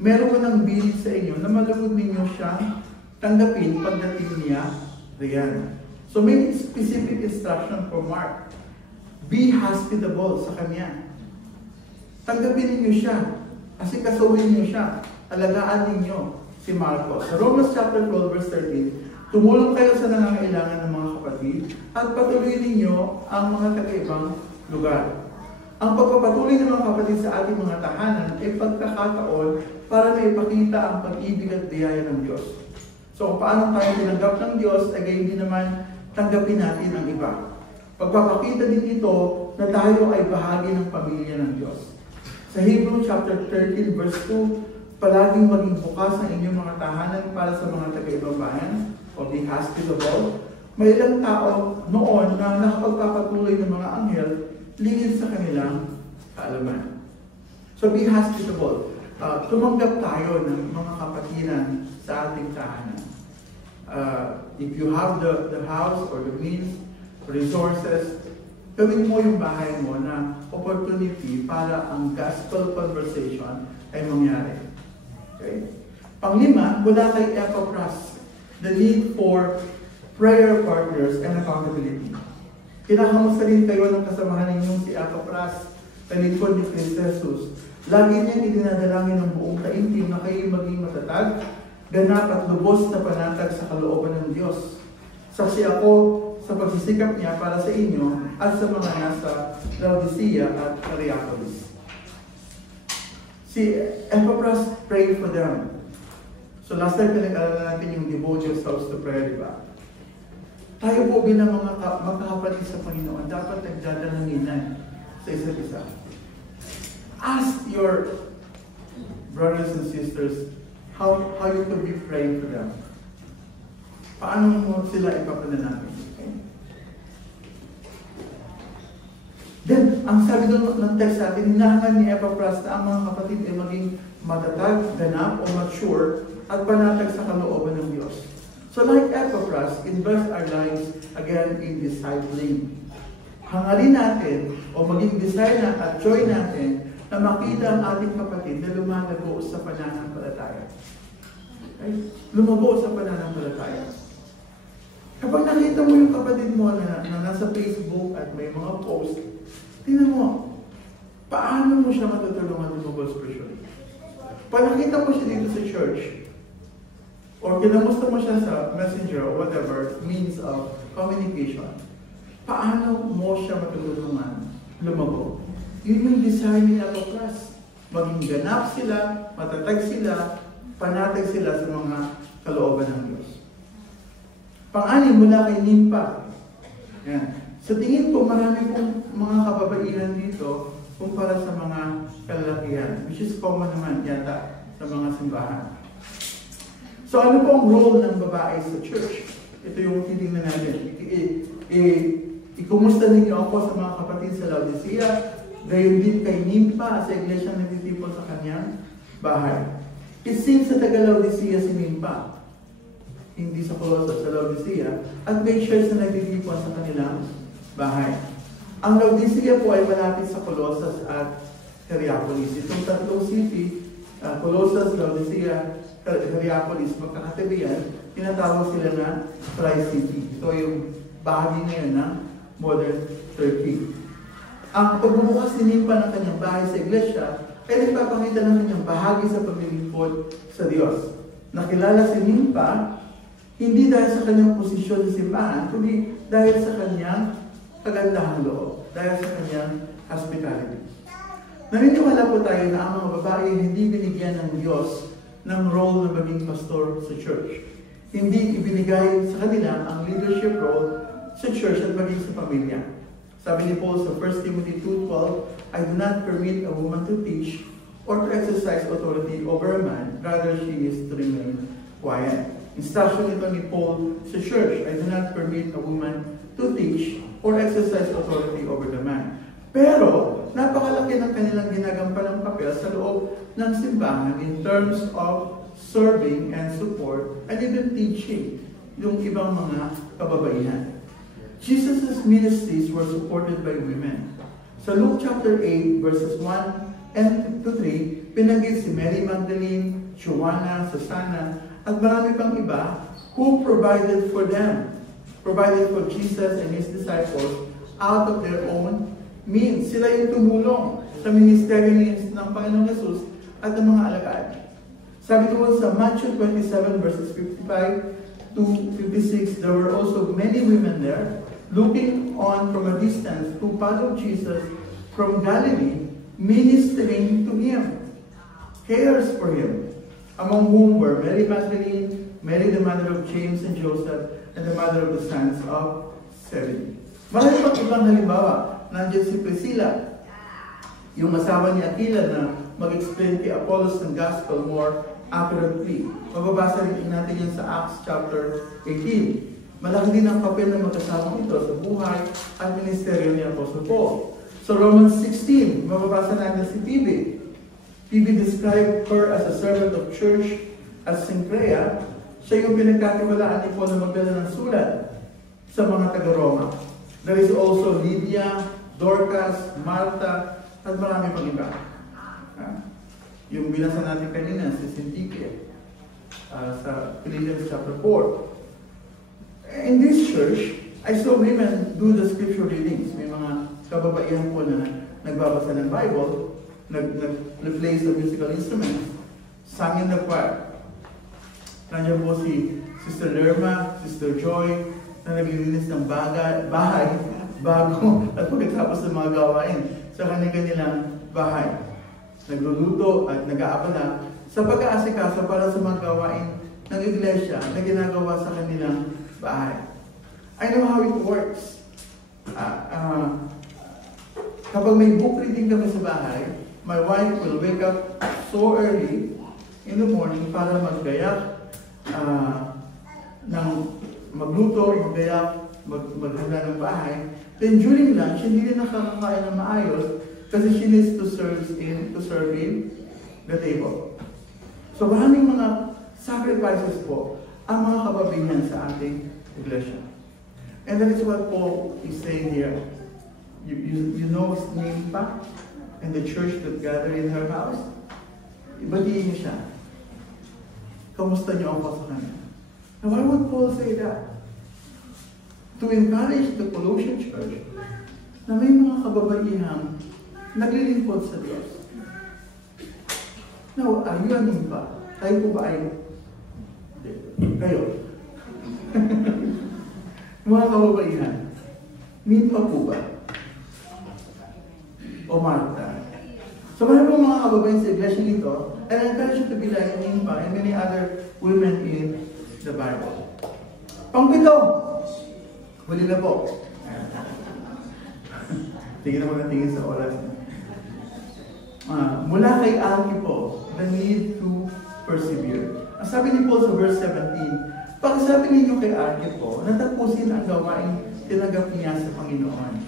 meron ko ng bilin sa inyo na malugod ninyo siyang tanggapin pagdating niya riyan. So may specific instruction for Mark. Be hospitable sa kanya. Tanggapin ninyo siya. Asikasuhin ninyo siya. Alagaan ninyo si Marcos. Sa Romans chapter 12 verse 13, tumulong kayo sa nangangailangan ng mga kapatid at patuloy ninyo ang mga taga-ibang lugar. Ang pagpapatuloy ng mga kapatid sa ating mga tahanan ay pagkakataon para na ipakita ang pag-ibig at biyaya ng Diyos. So kung paano tayo tinanggap ng Diyos, ay gayon din naman tanggapin natin ang iba. Pagpapakita din ito na tayo ay bahagi ng pamilya ng Diyos. Sa Hebrew chapter 13 verse 2, palaging maging bukas ang inyong mga tahanan para sa mga taga-ibang bayan o be hospitable. May ilang tao noon na nakapagpapatuloy ng mga anghel lingid sa kanilang kaalaman. So be hospitable. Tumanggap tayo ng mga kapatiran sa ating tahanan. If you have the house or the means, resources, gawin mo yung bahay mo na opportunity para ang gospel conversation ay mangyari. Okay? Panglima, mula kay Epaphras, the need for prayer partners and accountability. Kinakamusta rin kayo ng kasamahan ninyong si Epaphras, talikod ni Kristo Jesus. Lagi niyang idinadalangin ng buong taimtim na kayo maging matatag, ganap at lubos na panatag sa kalooban ng Diyos. Saksi ako sa pagsisikap niya para sa inyo at sa mga nasa Laodicea at Hierapolis. Si Epaphras prayed for them. So last time pinag-alala natin yung devoted house to prayer, di ba? Tayo po bilang mga magkakapatid sa Panginoon, dapat nagdadalanginan sa isa't isa. Ask your brothers and sisters how you could be praying for them. Paano mo sila ipapanalangin? Okay? Then, ang sabi doon ng text sa atin, hinahangan ni Epaphras na ang mga kapatid ay maging matatag, ganap, o mature, at panatag sa kalooban ng Diyos. So like Epaphras, invest our lives again in discipling. Hangarin natin, o maging desire na at joy natin, na makita ang ating kapatid na lumalago sa pananampalataya. Okay? Lumago sa pananampalataya. Kapag nakita mo yung kapatid mo na nasa Facebook at may mga post, tingnan mo, paano mo siya matutulungan lumago spiritually? Pag nakita mo siya dito sa church, or kinamusta mo siya sa messenger or whatever means of communication, paano mo siya matutulungan lumago? Yun yung desire ni Epaphras. Maging ganap sila, matatag sila, panatag sila sa mga kalooban ng Diyos. Pang-anim, mula kay Nympha. Yan. Sa tingin ko, marami pong mga kababaihan dito kumpara sa mga kalalakihan, which is common naman yata sa mga simbahan. So ano po ang role ng babae sa church? Ito yung titingnan natin. Ikumusta ninyo ako sa mga kapatid sa Laodicea, gayon din kay Nympha sa iglesia na nagtitipon sa kanyang bahay. It seems sa taga-Laodicea si Nympha, hindi sa Colossus, sa Laodicea, at may church na nagtitipon sa kanilang bahay. Ang Laodicea po ay malapit sa Colossus at Hierapolis. Itong tatlong city, Colossus, Laodicea, Hierapolis, magkakatabi yan, tinatawag sila na Tri-City. Ito yung bahagi ngayon ng modern Turkey. Ang pagbubukas ni Nympha ng kanyang bahay sa iglesia ay nagpapakita ng kanyang bahagi sa paglilingkod sa Diyos. Nakilala si Nympha hindi dahil sa kanyang posisyon sa simbahan, kundi dahil sa kanyang kagandahang loob, dahil sa kanyang hospitality. Naniniwala po tayo na ang mga babae hindi binigyan ng Diyos ng role na maging pastor sa church. Hindi ibinigay sa kanila ang leadership role sa church at maging sa pamilya. Sabi ni Paul sa 1 Timothy 2:12, I do not permit a woman to teach or to exercise authority over a man, rather she is to remain quiet. Instruction ito ni Paul sa church, I do not permit a woman to teach or exercise authority over the man. Pero, napakalaki ng kanilang ginagampalang papel sa loob ng simbahan in terms of serving and support and even teaching yung ibang mga kababaihan. Jesus' ministries were supported by women. Sa Luke chapter 8, verses 1 and to 3, pinanggit si Mary Magdalene, Joanna, Susana, at marami pang iba who provided for them, provided for Jesus and His disciples out of their own means. Sila yung tumulong sa ministeryo ng Panginoong Jesus at ng mga alagad. Sabi ko sa Matthew 27 verses 55 to 56, there were also many women there, looking on from a distance, who followed Jesus from Galilee, ministering to Him, cares for Him, among whom were Mary Magdalene, Mary the mother of James and Joseph, and the mother of the sons of Zebedee. Marami pang ibang halimbawa. Nandiyan si Priscilla, yung asawa ni Aquila na mag-explain kay Apollos ng gospel more accurately. Mababasa rin natin yan sa Acts chapter 18. Malaki din ang papel ng magkasama ito sa buhay at ministeryo ni Apostle Paul. So Romans 16, mababasa natin si Phoebe. Phoebe described her as a servant of church at Cenchrea. Siya yung pinagkatiwalaan ni Paul na magdala ng sulat sa mga taga-Roma. There is also Lydia, Dorcas, Martha, at marami pang iba. Yung binasa natin kanina, si Syntyche, sa Philippians chapter 4. In this church, I saw women do the scripture readings. May mga kababaihan po na nagbabasa ng Bible, nag-play sa musical instruments, sang in the choir. Nandiyan po si Sister Lerma, Sister Joy, na naglilinis ng bahay bago at pagkatapos ng mga gawain sa kanilang bahay. Nagluluto at nag-aabala sa pag-aasikasa para sa mga gawain ng iglesia na ginagawa sa kanilang bahay. I know how it works. Kapag may book reading kami sa bahay, my wife will wake up so early in the morning para maggayak, magluto, maggayak, maghanda ng bahay. Then during lunch, hindi rin nakakakain ng maayos kasi she needs to serve in the table. So maraming mga sacrifices po ang mga kababaihan sa ating iglesia. And that is what Paul is saying here. You know his name pa? And the church that gathered in her house? Ibatiin niyo siya. Kamusta niyo ako sa kanya? Now why would Paul say that? To encourage the Colossian church na may mga kababaihang naglilingkod sa Diyos. Now, are you anin ba? Tayo po ba ay... Kayo. Mga kababaihan, need pa po ba? O Martha? So, marami po mga kababaihan sa iglesia nito, and I encourage you to be like Nimpa and many other women in the Bible. Pangpito! Huli na po. Tingin naman na tingin sa oras. Mula kay Archipo, the need to persevere. Ang sabi ni Paul sa verse 17, pagsabi ninyo kay Archipo, natapusin ang gawain tinagap niya sa Panginoon.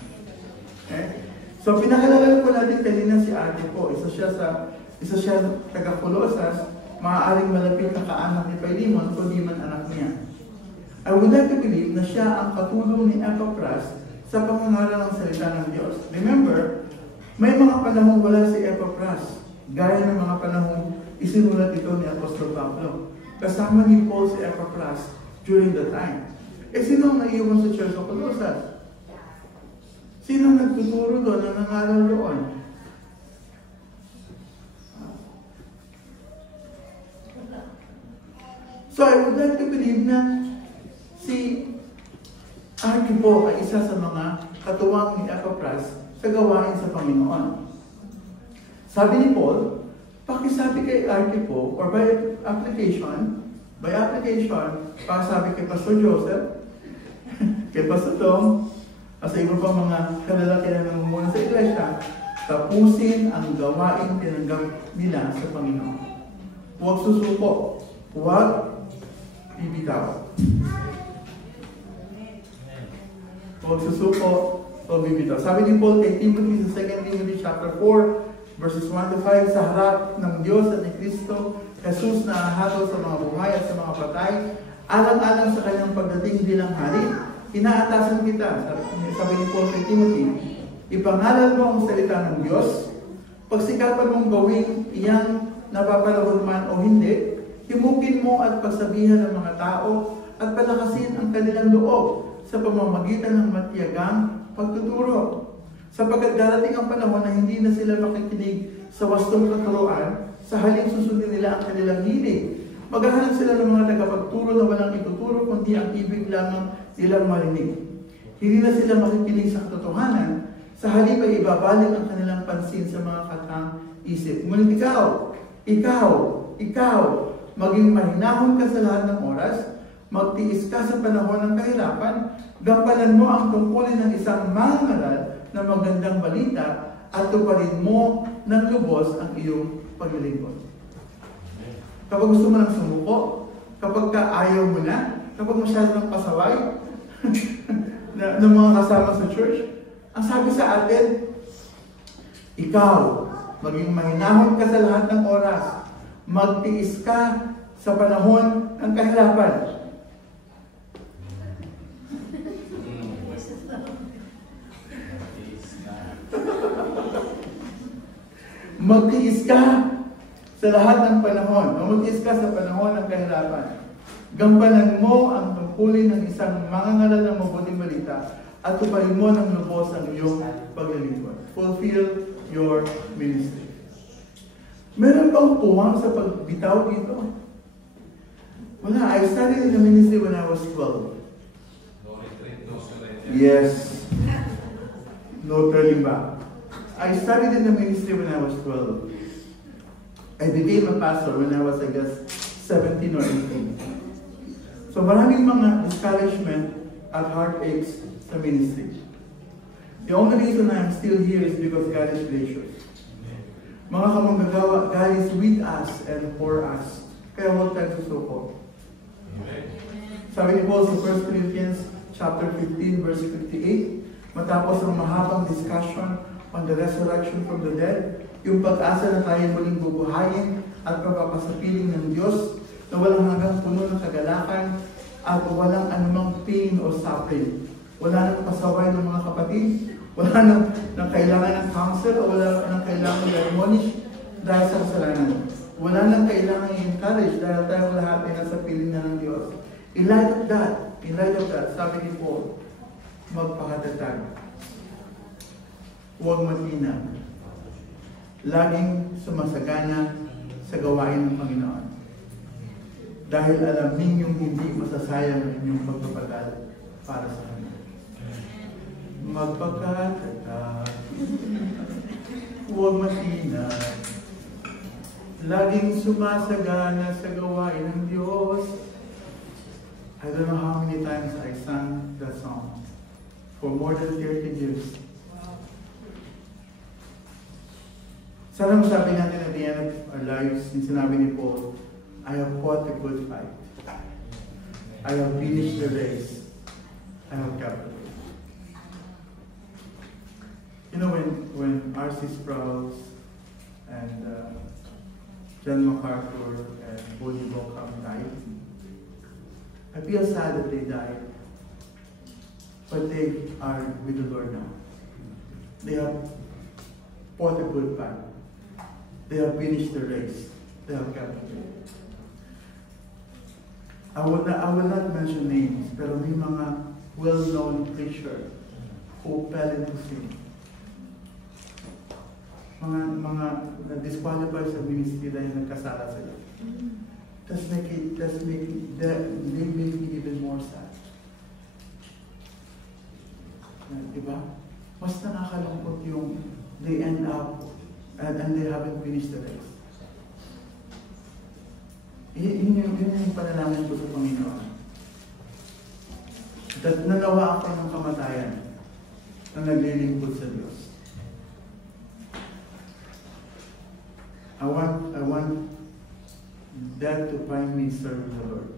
Okay? So pinakalala po natin kanina si Archipo. Isa siya taga-Colosas, maaaring malapit na kaanak ni Philemon, kundi man anak niya. I would like to believe na siya ang katulong ni Epaphras sa pangangaral ng salita ng Diyos. Remember, may mga panahong wala si Epaphras, gaya ng mga panahong isinulat ito ni Apostol Pablo. Kasama ni Paul si Epaphras during the time. Sino ang naiiwan sa Church of Colossus? Sino ang nagtuturo doon, ang nangaral doon? So I would like to believe na si Archipo ay isa sa mga katuwang ni Epaphras sa gawain sa Panginoon. Sabi ni Paul, pakisabi kay Archipo, or by application, pakisabi kay Pastor Joseph, kay Pastor Tom, at sa iba pang mga kalalaki na namumuna sa iglesia, tapusin ang gawain tinanggap nila sa Panginoon. Huwag susuko, huwag bibitaw. Huwag susuko, huwag bibitaw. Sabi ni Paul kay Timothy sa 2 Timothy chapter 4, verses 1 to 5, sa harap ng Diyos at ni Kristo, Jesus na hahatol sa mga buhay at sa mga patay, Alang-alang sa kanyang pagdating bilang hari, inaatasan kita, sabi ni Paul kay Timothy, ipangaral mo ang salita ng Diyos, pagsikapan mong gawin iyang napapanahon man o hindi, himukin mo at pagsabihan ng mga tao at palakasin ang kanilang loob sa pamamagitan ng matiyagang pagtuturo. Sapagkat darating ang panahon na hindi na sila makikinig sa wastong katuruan, sa halip susundin nila ang kanilang hilig. Maghahanap sila ng mga tagapagturo na walang ituturo, kundi ang ibig lamang silang marinig. Hindi na sila makikinig sa katotohanan, sa halip ay ibabalik ang kanilang pansin sa mga katang isip. Ngunit ikaw, maging mahinahon ka sa lahat ng oras, magtiis ka sa panahon ng kahirapan, gampanan mo ang tungkulin ng isang mangangaral na magandang balita at tuparin mo ng lubos ang iyong paglilingkod. Kapag gusto mo ng sumuko, kapag ayaw mo na, kapag masyado ng pasaway ng mga kasama sa church, ang sabi sa atin, ikaw, maging mahinahon ka sa lahat ng oras, magtiis ka sa panahon ng kahirapan. Magtiis ka sa lahat ng panahon. Magtiis ka sa panahon ng kahirapan. Gampanan mo ang tungkulin ng isang mangangaral ng mabuting balita at tuparin mo ng lubos ang iyong paglilingkod. Fulfill your ministry. Meron bang puwang sa pagbitaw dito? Wala. I started in the ministry when I was 12. Yes. No turning back. I started in the ministry when I was 12. I became a pastor when I was, I guess, 17 or 18. So maraming mga discouragement at heartaches sa ministry. The only reason I'm still here is because God is gracious. Mga kamanggagawa, God is with us and for us. Kaya huwag tayo susuko. Sabi ni Paul sa 1 Corinthians chapter 15, verse 58, matapos ang mahabang discussion on the resurrection from the dead, yung pag-asa na tayo muling bubuhayin at papapasapiling ng Diyos na walang hanggang puno ng kagalakan at walang anumang pain o suffering. Wala nang pasaway ng mga kapatid, wala nang kailangan ng counsel o wala nang kailangan i-admonish dahil sa kasalanan. Wala nang kailangan i-encourage dahil tayo lahat ay nasa piling na ng Diyos. In light of that, sabi ni Paul, magpakatatag. Huwag matina. Laging sumasagana sa gawain ng Panginoon. Dahil alam ninyong hindi masasayang ang inyong pagpapagal para sa Kanya. Magpakatatag. Huwag matina. Laging sumasagana sa gawain ng Diyos. I don't know how many times I sang that song. For more than 30 years. Sana masabi natin at the end of our lives, yung sinabi ni Paul, I have fought the good fight. I have finished the race. I have kept the faith. You know, when R.C. Sprouse and John MacArthur and Bonnie Bockham died, I feel sad that they died. But they are with the Lord now. They have fought a good fight. They have finished the race. They have kept the faith. I will not mention names, pero may mga well-known preacher who fell into sin. Mga na-disqualify sa ministry dahil nagkasala sila. They make me even more sad. Diba? Mas nakakalungkot yung they end up and they haven't finished the race. Yun yung panalangin ko sa Panginoon. That nanawa ako ng kamatayan na naglilingkod sa Diyos. I want that to find me serving the Lord.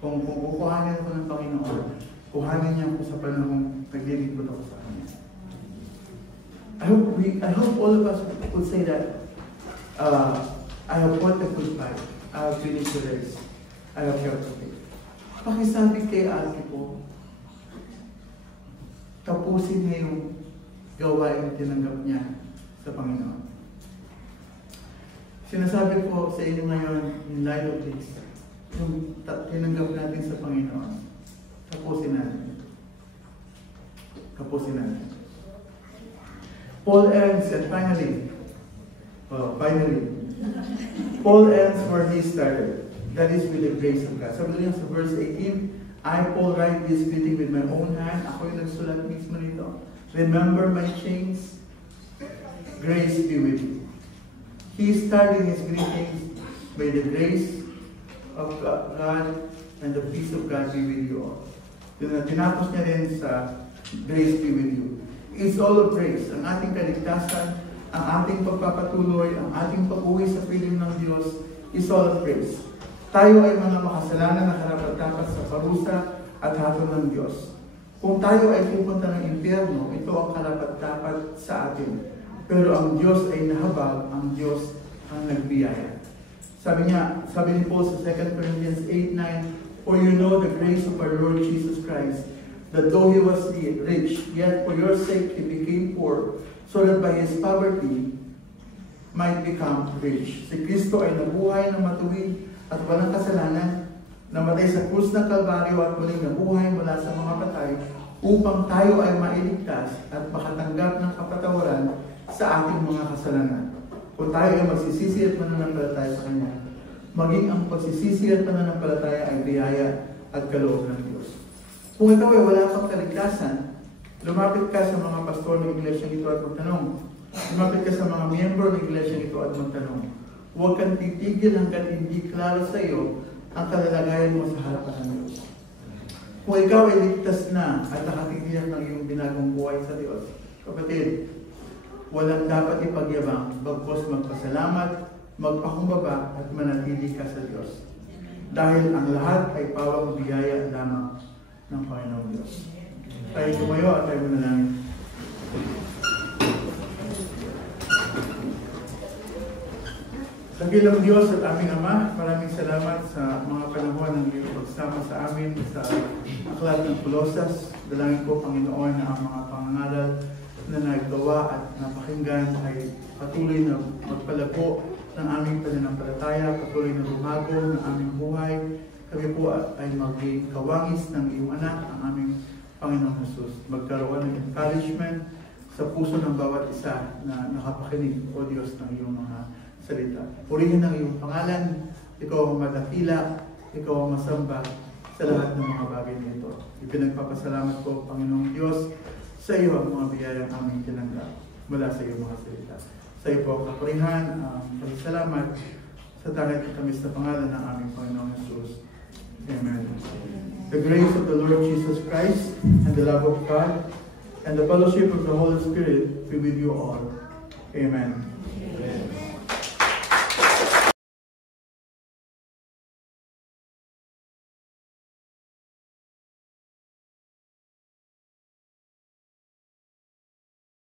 Kung kukuhanin ako ng Panginoon, kuhanin niya ako sa panahong naglilingkod ako sa Kanya. I hope all of us would say that I have fought the good fight. I have finished the race. I have kept the faith. Pakisabi kay Arkipo, tapusin niya yung gawain na tinanggap niya sa Panginoon. Sinasabi ko sa inyo ngayon, in light of this, yung tinanggap natin sa Panginoon, tapusin natin. Tapusin natin. Paul ends, and finally, Paul ends where he started. That is with the grace of God. Sabi niya sa verse 18, I, Paul, write this greeting with my own hand. Ako yung nagsulat mismo nito. Remember my chains. Grace be with you. He started his greetings, may the grace of God and the peace of God be with you all. Tinapos niya rin sa grace be with you. It's all of grace. Ang ating kaligtasan, ang ating pagpapatuloy, ang ating pag-uwi sa piling ng Diyos, is all of grace. Tayo ay mga makasalanan na karapat-dapat sa parusa at hatol ng Diyos. Kung tayo ay pupunta ng impyerno, ito ang karapat-dapat sa atin. Pero ang Diyos ay nahabag, ang Diyos ang nagbiyaya. Sabi ni Paul sa 2 Corinthians 8:9, for you know the grace of our Lord Jesus Christ, that though he was rich, yet for your sake he became poor, so that by his poverty might become rich. Si Kristo ay nabuhay ng matuwid at walang kasalanan, namatay sa krus ng Kalbaryo at muling nabuhay mula sa mga patay, upang tayo ay mailigtas at makatanggap ng kapatawaran sa ating mga kasalanan. Kung tayo ay magsisisi at mananampalataya sa Kanya, maging ang pagsisisi at mananampalataya ay biyaya at kaloob ng Diyos. Kung ikaw ay wala pang kaligtasan, lumapit ka sa mga pastor ng iglesia ito at magtanong. Lumapit ka sa mga miyembro ng iglesia ito at magtanong. Huwag kang titigil hanggang hindi klaro sa iyo ang kalalagayan mo sa harapan ng Diyos. Kung ikaw ay ligtas na at nakatigilan ng iyong binagong buhay sa Diyos, kapatid, walang dapat ipagyabang, bagkus magpasalamat, magpakumbaba at manatili ka sa Diyos. Dahil ang lahat ay pawang biyaya lamang ng Panginoong Diyos. Tayo tumayo at tayo manalangin. Dakilang Diyos at aming Ama, maraming salamat sa mga panahon ng iyong pagsama sa amin sa Aklat ng Kolosas. Dalangin ko, Panginoon, na ang mga pangangaral na nagawa at napakinggan ay patuloy na magpalago ng aming pananampalataya, patuloy na lumago ng aming buhay. Kami po ay maging kawangis ng iyong anak, ang aming Panginoong Jesus. Magkaroon ng encouragement sa puso ng bawat isa na nakapakinig, O Diyos, ng iyong mga salita. Purihin ang iyong pangalan, ikaw ang madakila, ikaw ang masamba sa lahat ng mga bagay nito. Ipinagpapasalamat ko, Panginoong Diyos, sa iyo ang mga biyayang aming tinanggap mula sa iyong mga salita. Sa iyo po ang kapurihan, salamat sa tanging tamis na pangalan ng aming Panginoong Jesus. Amen. The grace of the Lord Jesus Christ and the love of God and the fellowship of the Holy Spirit be with you all. Amen. Amen.